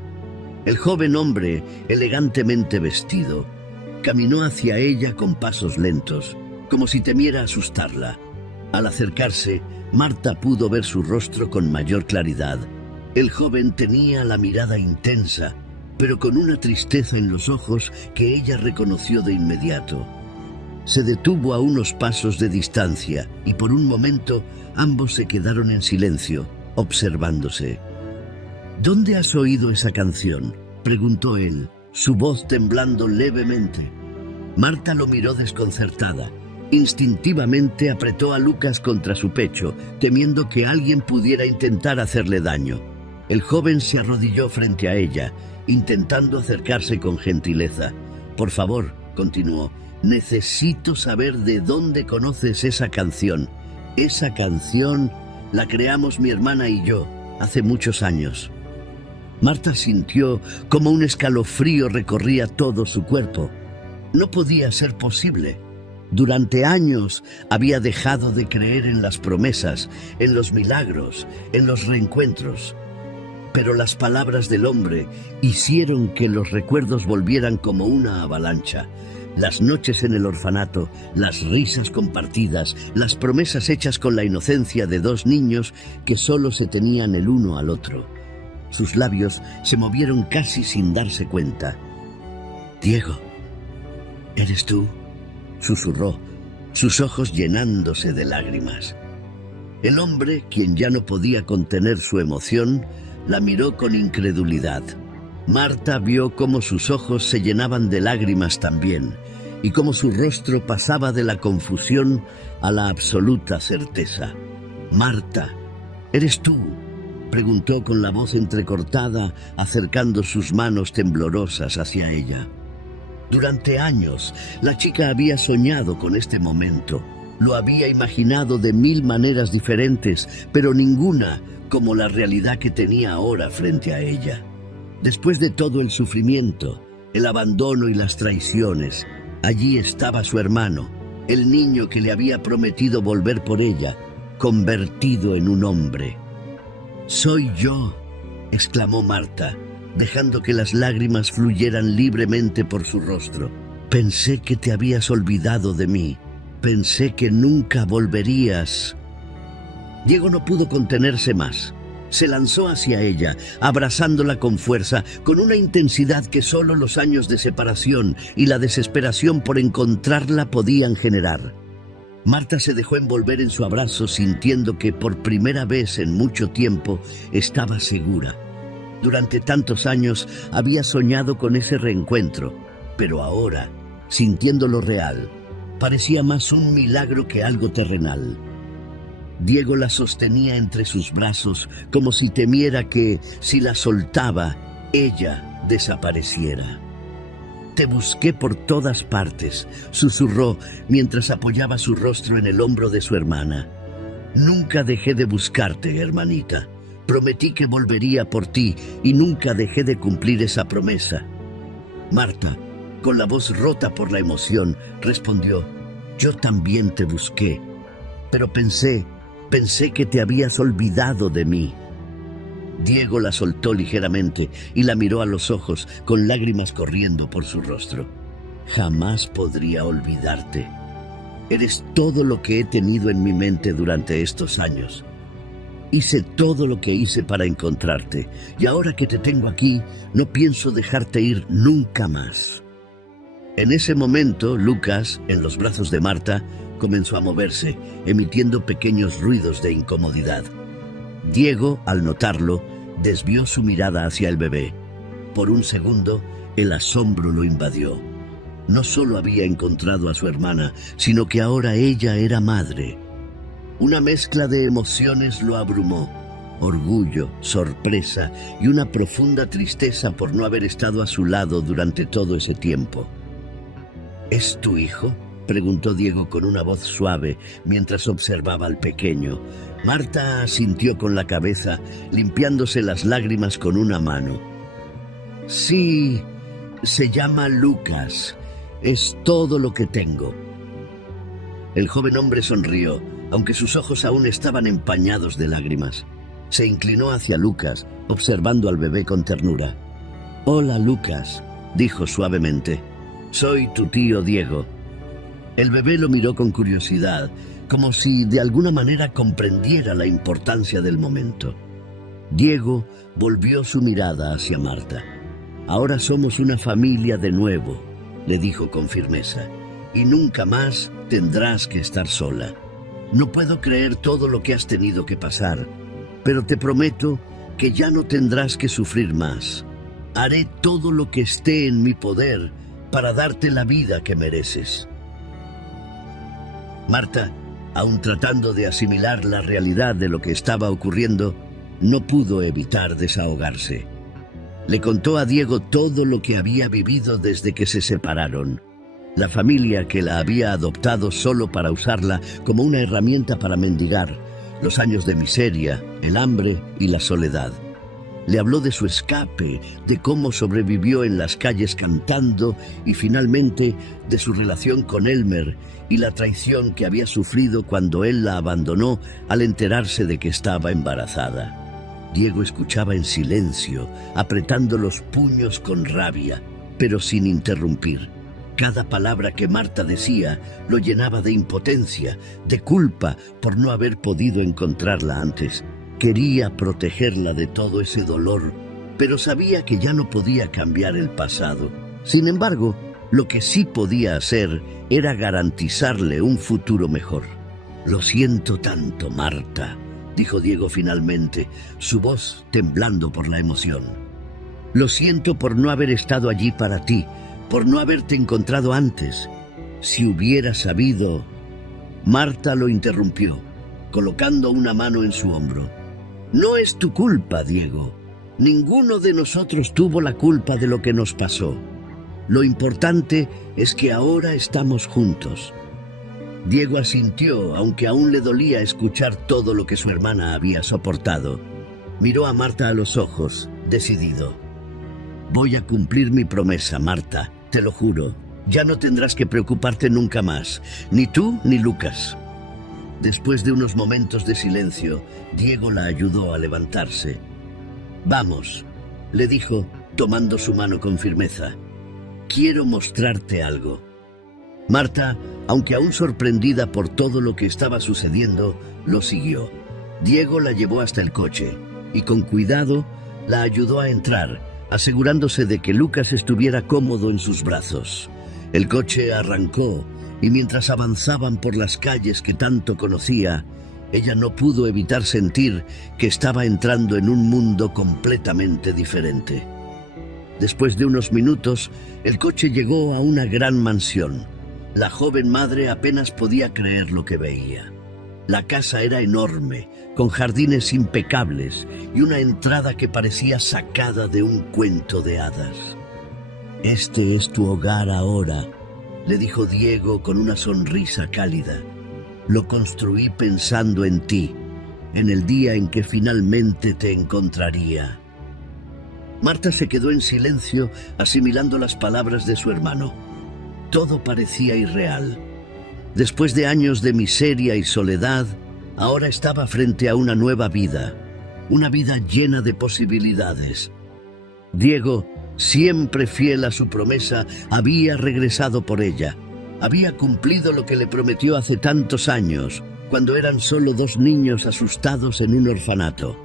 El joven hombre, elegantemente vestido, caminó hacia ella con pasos lentos, como si temiera asustarla. Al acercarse, Marta pudo ver su rostro con mayor claridad. El joven tenía la mirada intensa, pero con una tristeza en los ojos que ella reconoció de inmediato. Se detuvo a unos pasos de distancia y por un momento ambos se quedaron en silencio, observándose. «¿Dónde has oído esa canción?», preguntó él, su voz temblando levemente. Marta lo miró desconcertada. Instintivamente apretó a Lucas contra su pecho, temiendo que alguien pudiera intentar hacerle daño. El joven se arrodilló frente a ella, intentando acercarse con gentileza. «Por favor», continuó, «necesito saber de dónde conoces esa canción. Esa canción la creamos mi hermana y yo, hace muchos años». Marta sintió como un escalofrío recorría todo su cuerpo. No podía ser posible. Durante años había dejado de creer en las promesas, en los milagros, en los reencuentros. Pero las palabras del hombre hicieron que los recuerdos volvieran como una avalancha. Las noches en el orfanato, las risas compartidas, las promesas hechas con la inocencia de dos niños que solo se tenían el uno al otro. Sus labios se movieron casi sin darse cuenta. «Diego, ¿eres tú?», susurró, sus ojos llenándose de lágrimas. El hombre, quien ya no podía contener su emoción, la miró con incredulidad. Marta vio cómo sus ojos se llenaban de lágrimas también, y cómo su rostro pasaba de la confusión a la absoluta certeza. «Marta, ¿eres tú?», preguntó con la voz entrecortada, acercando sus manos temblorosas hacia ella. Durante años, la chica había soñado con este momento. Lo había imaginado de 1000 maneras diferentes, pero ninguna como la realidad que tenía ahora frente a ella. Después de todo el sufrimiento, el abandono y las traiciones, allí estaba su hermano, el niño que le había prometido volver por ella, convertido en un hombre. «Soy yo», exclamó Marta, dejando que las lágrimas fluyeran libremente por su rostro. «Pensé que te habías olvidado de mí. Pensé que nunca volverías». Diego no pudo contenerse más. Se lanzó hacia ella, abrazándola con fuerza, con una intensidad que solo los años de separación y la desesperación por encontrarla podían generar. Marta se dejó envolver en su abrazo, sintiendo que por primera vez en mucho tiempo estaba segura. Durante tantos años había soñado con ese reencuentro, pero ahora, sintiéndolo real, parecía más un milagro que algo terrenal. Diego la sostenía entre sus brazos como si temiera que, si la soltaba, ella desapareciera. «Te busqué por todas partes», susurró mientras apoyaba su rostro en el hombro de su hermana. «Nunca dejé de buscarte, hermanita. Prometí que volvería por ti y nunca dejé de cumplir esa promesa». Marta, con la voz rota por la emoción, respondió: «Yo también te busqué, pero pensé que te habías olvidado de mí». Diego la soltó ligeramente y la miró a los ojos, con lágrimas corriendo por su rostro. «Jamás podría olvidarte. Eres todo lo que he tenido en mi mente durante estos años. Hice todo lo que hice para encontrarte, y ahora que te tengo aquí, no pienso dejarte ir nunca más». En ese momento, Lucas, en los brazos de Marta, comenzó a moverse, emitiendo pequeños ruidos de incomodidad. Diego, al notarlo, desvió su mirada hacia el bebé. Por un segundo, el asombro lo invadió. No solo había encontrado a su hermana, sino que ahora ella era madre. Una mezcla de emociones lo abrumó: orgullo, sorpresa y una profunda tristeza por no haber estado a su lado durante todo ese tiempo. «¿Es tu hijo?», preguntó Diego con una voz suave mientras observaba al pequeño. Marta asintió con la cabeza, limpiándose las lágrimas con una mano. «Sí, se llama Lucas. Es todo lo que tengo». El joven hombre sonrió, aunque sus ojos aún estaban empañados de lágrimas. Se inclinó hacia Lucas, observando al bebé con ternura. «Hola, Lucas», dijo suavemente. «Soy tu tío Diego». El bebé lo miró con curiosidad, como si de alguna manera comprendiera la importancia del momento. Diego volvió su mirada hacia Marta. «Ahora somos una familia de nuevo», le dijo con firmeza, «y nunca más tendrás que estar sola. No puedo creer todo lo que has tenido que pasar, pero te prometo que ya no tendrás que sufrir más. Haré todo lo que esté en mi poder para darte la vida que mereces». Marta, aún tratando de asimilar la realidad de lo que estaba ocurriendo, no pudo evitar desahogarse. Le contó a Diego todo lo que había vivido desde que se separaron. La familia que la había adoptado solo para usarla como una herramienta para mendigar, los años de miseria, el hambre y la soledad. Le habló de su escape, de cómo sobrevivió en las calles cantando y finalmente de su relación con Elmer y la traición que había sufrido cuando él la abandonó al enterarse de que estaba embarazada. Diego escuchaba en silencio, apretando los puños con rabia, pero sin interrumpir. Cada palabra que Marta decía lo llenaba de impotencia, de culpa por no haber podido encontrarla antes. Quería protegerla de todo ese dolor, pero sabía que ya no podía cambiar el pasado. Sin embargo, lo que sí podía hacer era garantizarle un futuro mejor. «Lo siento tanto, Marta», dijo Diego finalmente, su voz temblando por la emoción. «Lo siento por no haber estado allí para ti, por no haberte encontrado antes. Si hubiera sabido...» Marta lo interrumpió, colocando una mano en su hombro. «No es tu culpa, Diego. Ninguno de nosotros tuvo la culpa de lo que nos pasó. Lo importante es que ahora estamos juntos». Diego asintió, aunque aún le dolía escuchar todo lo que su hermana había soportado. Miró a Marta a los ojos, decidido. «Voy a cumplir mi promesa, Marta, te lo juro. Ya no tendrás que preocuparte nunca más, ni tú ni Lucas». Después de unos momentos de silencio, Diego la ayudó a levantarse. «Vamos», le dijo, tomando su mano con firmeza. «Quiero mostrarte algo». Marta, aunque aún sorprendida por todo lo que estaba sucediendo, lo siguió. Diego la llevó hasta el coche y con cuidado la ayudó a entrar, asegurándose de que Lucas estuviera cómodo en sus brazos. El coche arrancó y mientras avanzaban por las calles que tanto conocía, ella no pudo evitar sentir que estaba entrando en un mundo completamente diferente. Después de unos minutos, el coche llegó a una gran mansión. La joven madre apenas podía creer lo que veía. La casa era enorme, con jardines impecables y una entrada que parecía sacada de un cuento de hadas. «Este es tu hogar ahora», le dijo Diego con una sonrisa cálida. «Lo construí pensando en ti, en el día en que finalmente te encontraría». Marta se quedó en silencio, asimilando las palabras de su hermano. Todo parecía irreal. Después de años de miseria y soledad, ahora estaba frente a una nueva vida, una vida llena de posibilidades. Diego, siempre fiel a su promesa, había regresado por ella. Había cumplido lo que le prometió hace tantos años, cuando eran solo dos niños asustados en un orfanato.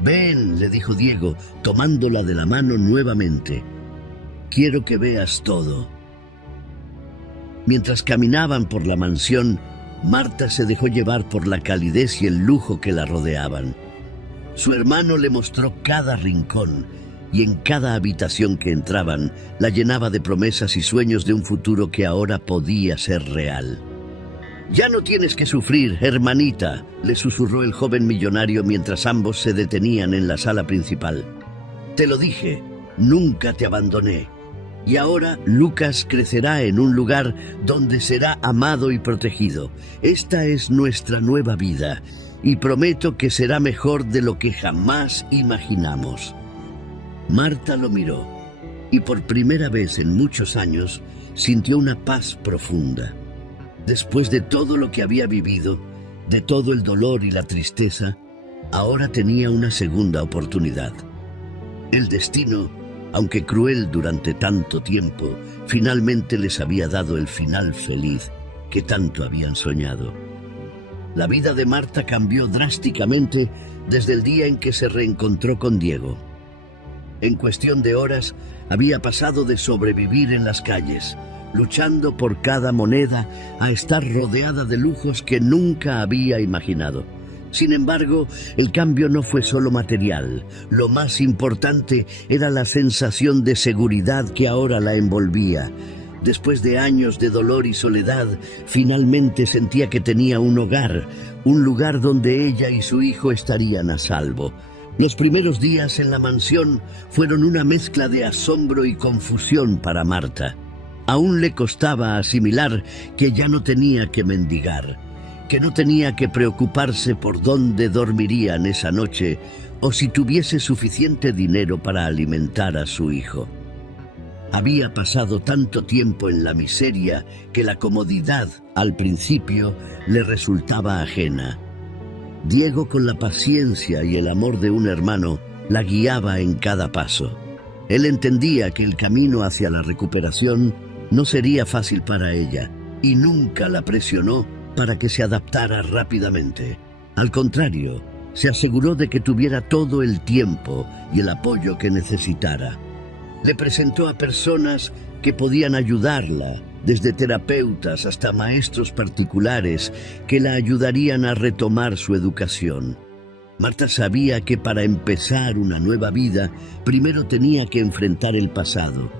«Ven», le dijo Diego, tomándola de la mano nuevamente. «Quiero que veas todo». Mientras caminaban por la mansión, Marta se dejó llevar por la calidez y el lujo que la rodeaban. Su hermano le mostró cada rincón y en cada habitación que entraban la llenaba de promesas y sueños de un futuro que ahora podía ser real. «Ya no tienes que sufrir, hermanita», le susurró el joven millonario mientras ambos se detenían en la sala principal. «Te lo dije, nunca te abandoné. Y ahora Lucas crecerá en un lugar donde será amado y protegido. Esta es nuestra nueva vida y prometo que será mejor de lo que jamás imaginamos». Marta lo miró y por primera vez en muchos años sintió una paz profunda. Después de todo lo que había vivido, De todo el dolor y la tristeza, ahora tenía una segunda oportunidad. El destino, aunque cruel durante tanto tiempo, finalmente les había dado el final feliz que tanto habían soñado. La vida de Marta cambió drásticamente desde el día en que se reencontró con Diego. En cuestión de horas, había pasado de sobrevivir en las calles, luchando por cada moneda, a estar rodeada de lujos que nunca había imaginado. Sin embargo, el cambio no fue solo material. Lo más importante era la sensación de seguridad que ahora la envolvía. Después de años de dolor y soledad, finalmente sentía que tenía un hogar, un lugar donde ella y su hijo estarían a salvo. Los primeros días en la mansión fueron una mezcla de asombro y confusión para Marta. Aún le costaba asimilar que ya no tenía que mendigar, que no tenía que preocuparse por dónde dormirían esa noche o si tuviese suficiente dinero para alimentar a su hijo. Había pasado tanto tiempo en la miseria que la comodidad, al principio, le resultaba ajena. Diego, con la paciencia y el amor de un hermano, la guiaba en cada paso. Él entendía que el camino hacia la recuperación no sería fácil para ella, y nunca la presionó para que se adaptara rápidamente. Al contrario, se aseguró de que tuviera todo el tiempo y el apoyo que necesitara. Le presentó a personas que podían ayudarla, desde terapeutas hasta maestros particulares que la ayudarían a retomar su educación. Marta sabía que para empezar una nueva vida, primero tenía que enfrentar el pasado.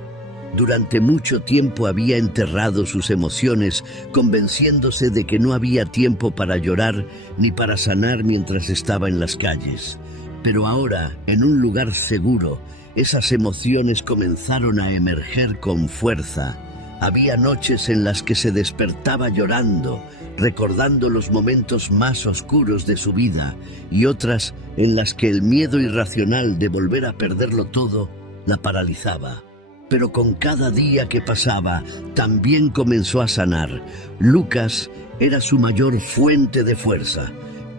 Durante mucho tiempo había enterrado sus emociones, convenciéndose de que no había tiempo para llorar ni para sanar mientras estaba en las calles. Pero ahora, en un lugar seguro, esas emociones comenzaron a emerger con fuerza. Había noches en las que se despertaba llorando, recordando los momentos más oscuros de su vida, y otras en las que el miedo irracional de volver a perderlo todo la paralizaba. Pero con cada día que pasaba, también comenzó a sanar. Lucas era su mayor fuente de fuerza.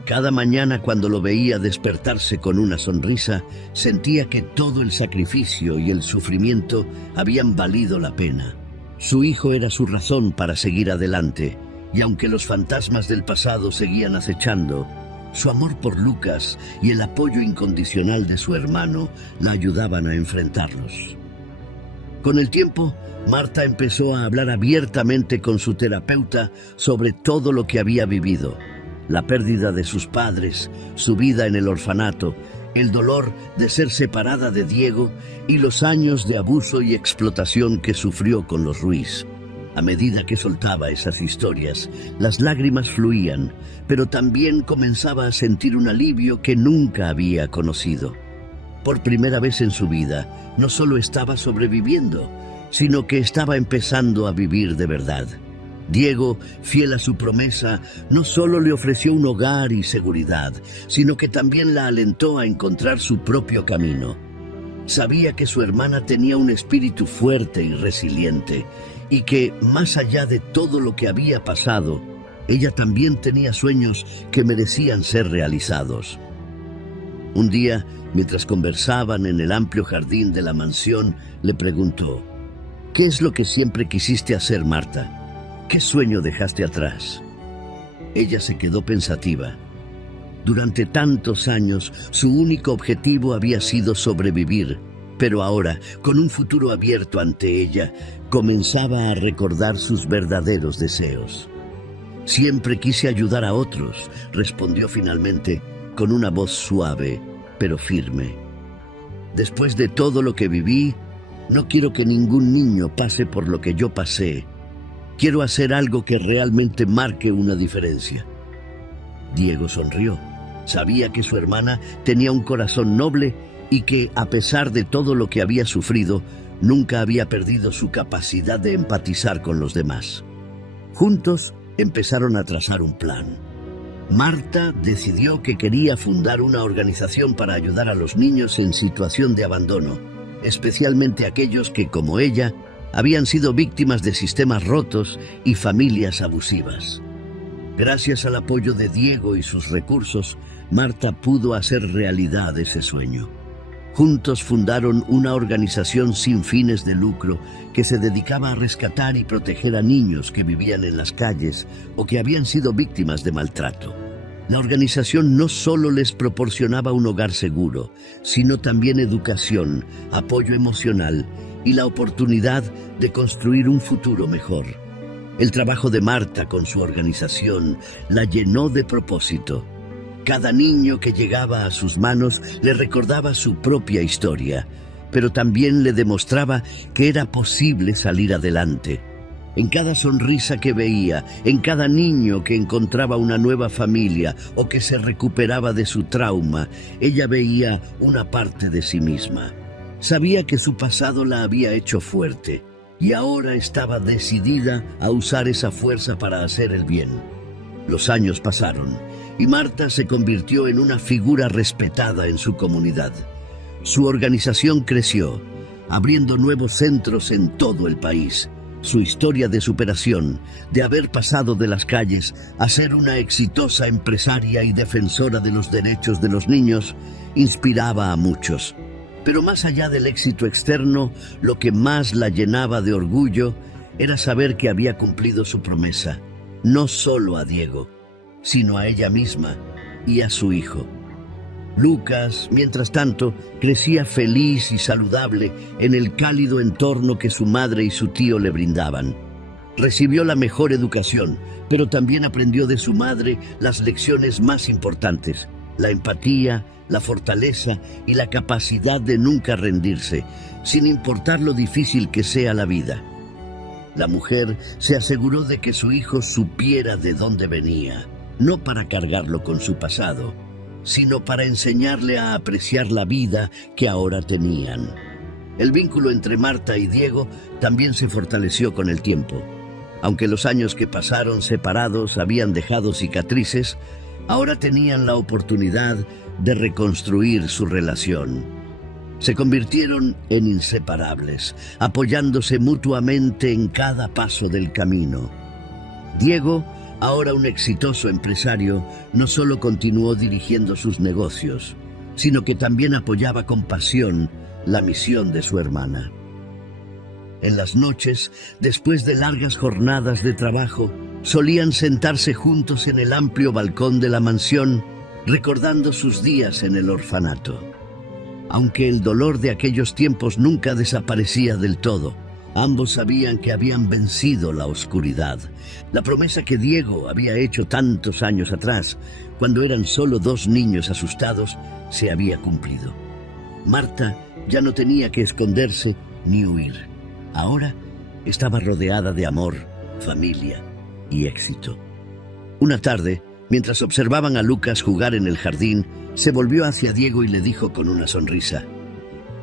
Cada mañana, cuando lo veía despertarse con una sonrisa, sentía que todo el sacrificio y el sufrimiento habían valido la pena. Su hijo era su razón para seguir adelante, y aunque los fantasmas del pasado seguían acechando, su amor por Lucas y el apoyo incondicional de su hermano la ayudaban a enfrentarlos. Con el tiempo, Marta empezó a hablar abiertamente con su terapeuta sobre todo lo que había vivido: la pérdida de sus padres, su vida en el orfanato, el dolor de ser separada de Diego y los años de abuso y explotación que sufrió con los Ruiz. A medida que soltaba esas historias, las lágrimas fluían, pero también comenzaba a sentir un alivio que nunca había conocido. Por primera vez en su vida, no solo estaba sobreviviendo, sino que estaba empezando a vivir de verdad. Diego, fiel a su promesa, no solo le ofreció un hogar y seguridad, sino que también la alentó a encontrar su propio camino. Sabía que su hermana tenía un espíritu fuerte y resiliente, y que, más allá de todo lo que había pasado, ella también tenía sueños que merecían ser realizados. Un día, mientras conversaban en el amplio jardín de la mansión, le preguntó: ¿qué es lo que siempre quisiste hacer, Marta? ¿Qué sueño dejaste atrás? Ella se quedó pensativa. Durante tantos años, su único objetivo había sido sobrevivir, pero ahora, con un futuro abierto ante ella, comenzaba a recordar sus verdaderos deseos. Siempre quise ayudar a otros, respondió finalmente, con una voz suave, pero firme. Después de todo lo que viví, no quiero que ningún niño pase por lo que yo pasé. Quiero hacer algo que realmente marque una diferencia. Diego sonrió. Sabía que su hermana tenía un corazón noble y que, a pesar de todo lo que había sufrido, nunca había perdido su capacidad de empatizar con los demás. Juntos empezaron a trazar un plan. Marta decidió que quería fundar una organización para ayudar a los niños en situación de abandono, especialmente aquellos que, como ella, habían sido víctimas de sistemas rotos y familias abusivas. Gracias al apoyo de Diego y sus recursos, Marta pudo hacer realidad ese sueño. Juntos fundaron una organización sin fines de lucro que se dedicaba a rescatar y proteger a niños que vivían en las calles o que habían sido víctimas de maltrato. La organización no solo les proporcionaba un hogar seguro, sino también educación, apoyo emocional y la oportunidad de construir un futuro mejor. El trabajo de Marta con su organización la llenó de propósito. Cada niño que llegaba a sus manos le recordaba su propia historia, pero también le demostraba que era posible salir adelante. En cada sonrisa que veía, en cada niño que encontraba una nueva familia o que se recuperaba de su trauma, ella veía una parte de sí misma. Sabía que su pasado la había hecho fuerte y ahora estaba decidida a usar esa fuerza para hacer el bien. Los años pasaron y Marta se convirtió en una figura respetada en su comunidad. Su organización creció, abriendo nuevos centros en todo el país. Su historia de superación, de haber pasado de las calles a ser una exitosa empresaria y defensora de los derechos de los niños, inspiraba a muchos. Pero más allá del éxito externo, lo que más la llenaba de orgullo era saber que había cumplido su promesa, no solo a Diego, sino a ella misma y a su hijo. Lucas, mientras tanto, crecía feliz y saludable en el cálido entorno que su madre y su tío le brindaban. Recibió la mejor educación, pero también aprendió de su madre las lecciones más importantes: la empatía, la fortaleza y la capacidad de nunca rendirse, sin importar lo difícil que sea la vida. La mujer se aseguró de que su hijo supiera de dónde venía, no para cargarlo con su pasado, sino para enseñarle a apreciar la vida que ahora tenían. El vínculo entre Marta y Diego también se fortaleció con el tiempo. Aunque los años que pasaron separados habían dejado cicatrices, ahora tenían la oportunidad de reconstruir su relación. Se convirtieron en inseparables, apoyándose mutuamente en cada paso del camino. Diego, ahora un exitoso empresario, no solo continuó dirigiendo sus negocios, sino que también apoyaba con pasión la misión de su hermana. En las noches, después de largas jornadas de trabajo, solían sentarse juntos en el amplio balcón de la mansión, recordando sus días en el orfanato. Aunque el dolor de aquellos tiempos nunca desaparecía del todo, ambos sabían que habían vencido la oscuridad. La promesa que Diego había hecho tantos años atrás, cuando eran solo dos niños asustados, se había cumplido. Marta ya no tenía que esconderse ni huir. Ahora estaba rodeada de amor, familia y éxito. Una tarde, mientras observaban a Lucas jugar en el jardín, se volvió hacia Diego y le dijo con una sonrisa: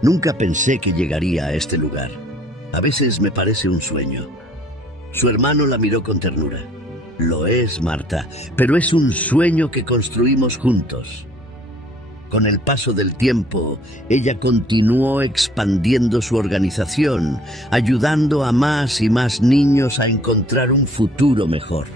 «Nunca pensé que llegaría a este lugar. A veces me parece un sueño». Su hermano la miró con ternura. «Lo es, Marta, pero es un sueño que construimos juntos». Con el paso del tiempo, ella continuó expandiendo su organización, ayudando a más y más niños a encontrar un futuro mejor.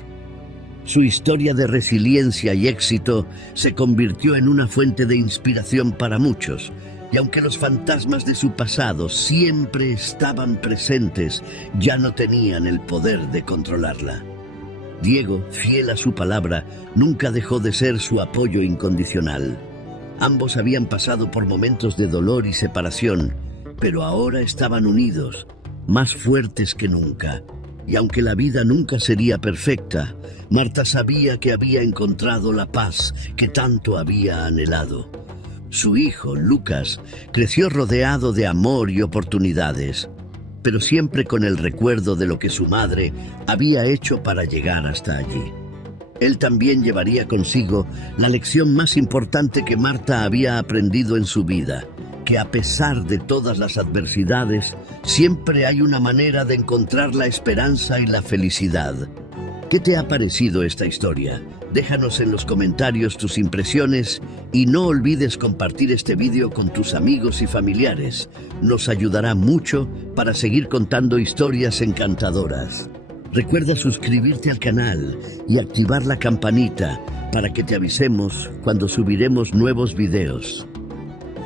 Su historia de resiliencia y éxito se convirtió en una fuente de inspiración para muchos, y aunque los fantasmas de su pasado siempre estaban presentes, ya no tenían el poder de controlarla. Diego, fiel a su palabra, nunca dejó de ser su apoyo incondicional. Ambos habían pasado por momentos de dolor y separación, pero ahora estaban unidos, más fuertes que nunca. Y aunque la vida nunca sería perfecta, Marta sabía que había encontrado la paz que tanto había anhelado. Su hijo, Lucas, creció rodeado de amor y oportunidades, pero siempre con el recuerdo de lo que su madre había hecho para llegar hasta allí. Él también llevaría consigo la lección más importante que Marta había aprendido en su vida: que a pesar de todas las adversidades, siempre hay una manera de encontrar la esperanza y la felicidad. ¿Qué te ha parecido esta historia? Déjanos en los comentarios tus impresiones y no olvides compartir este vídeo con tus amigos y familiares. Nos ayudará mucho para seguir contando historias encantadoras. Recuerda suscribirte al canal y activar la campanita para que te avisemos cuando subiremos nuevos videos.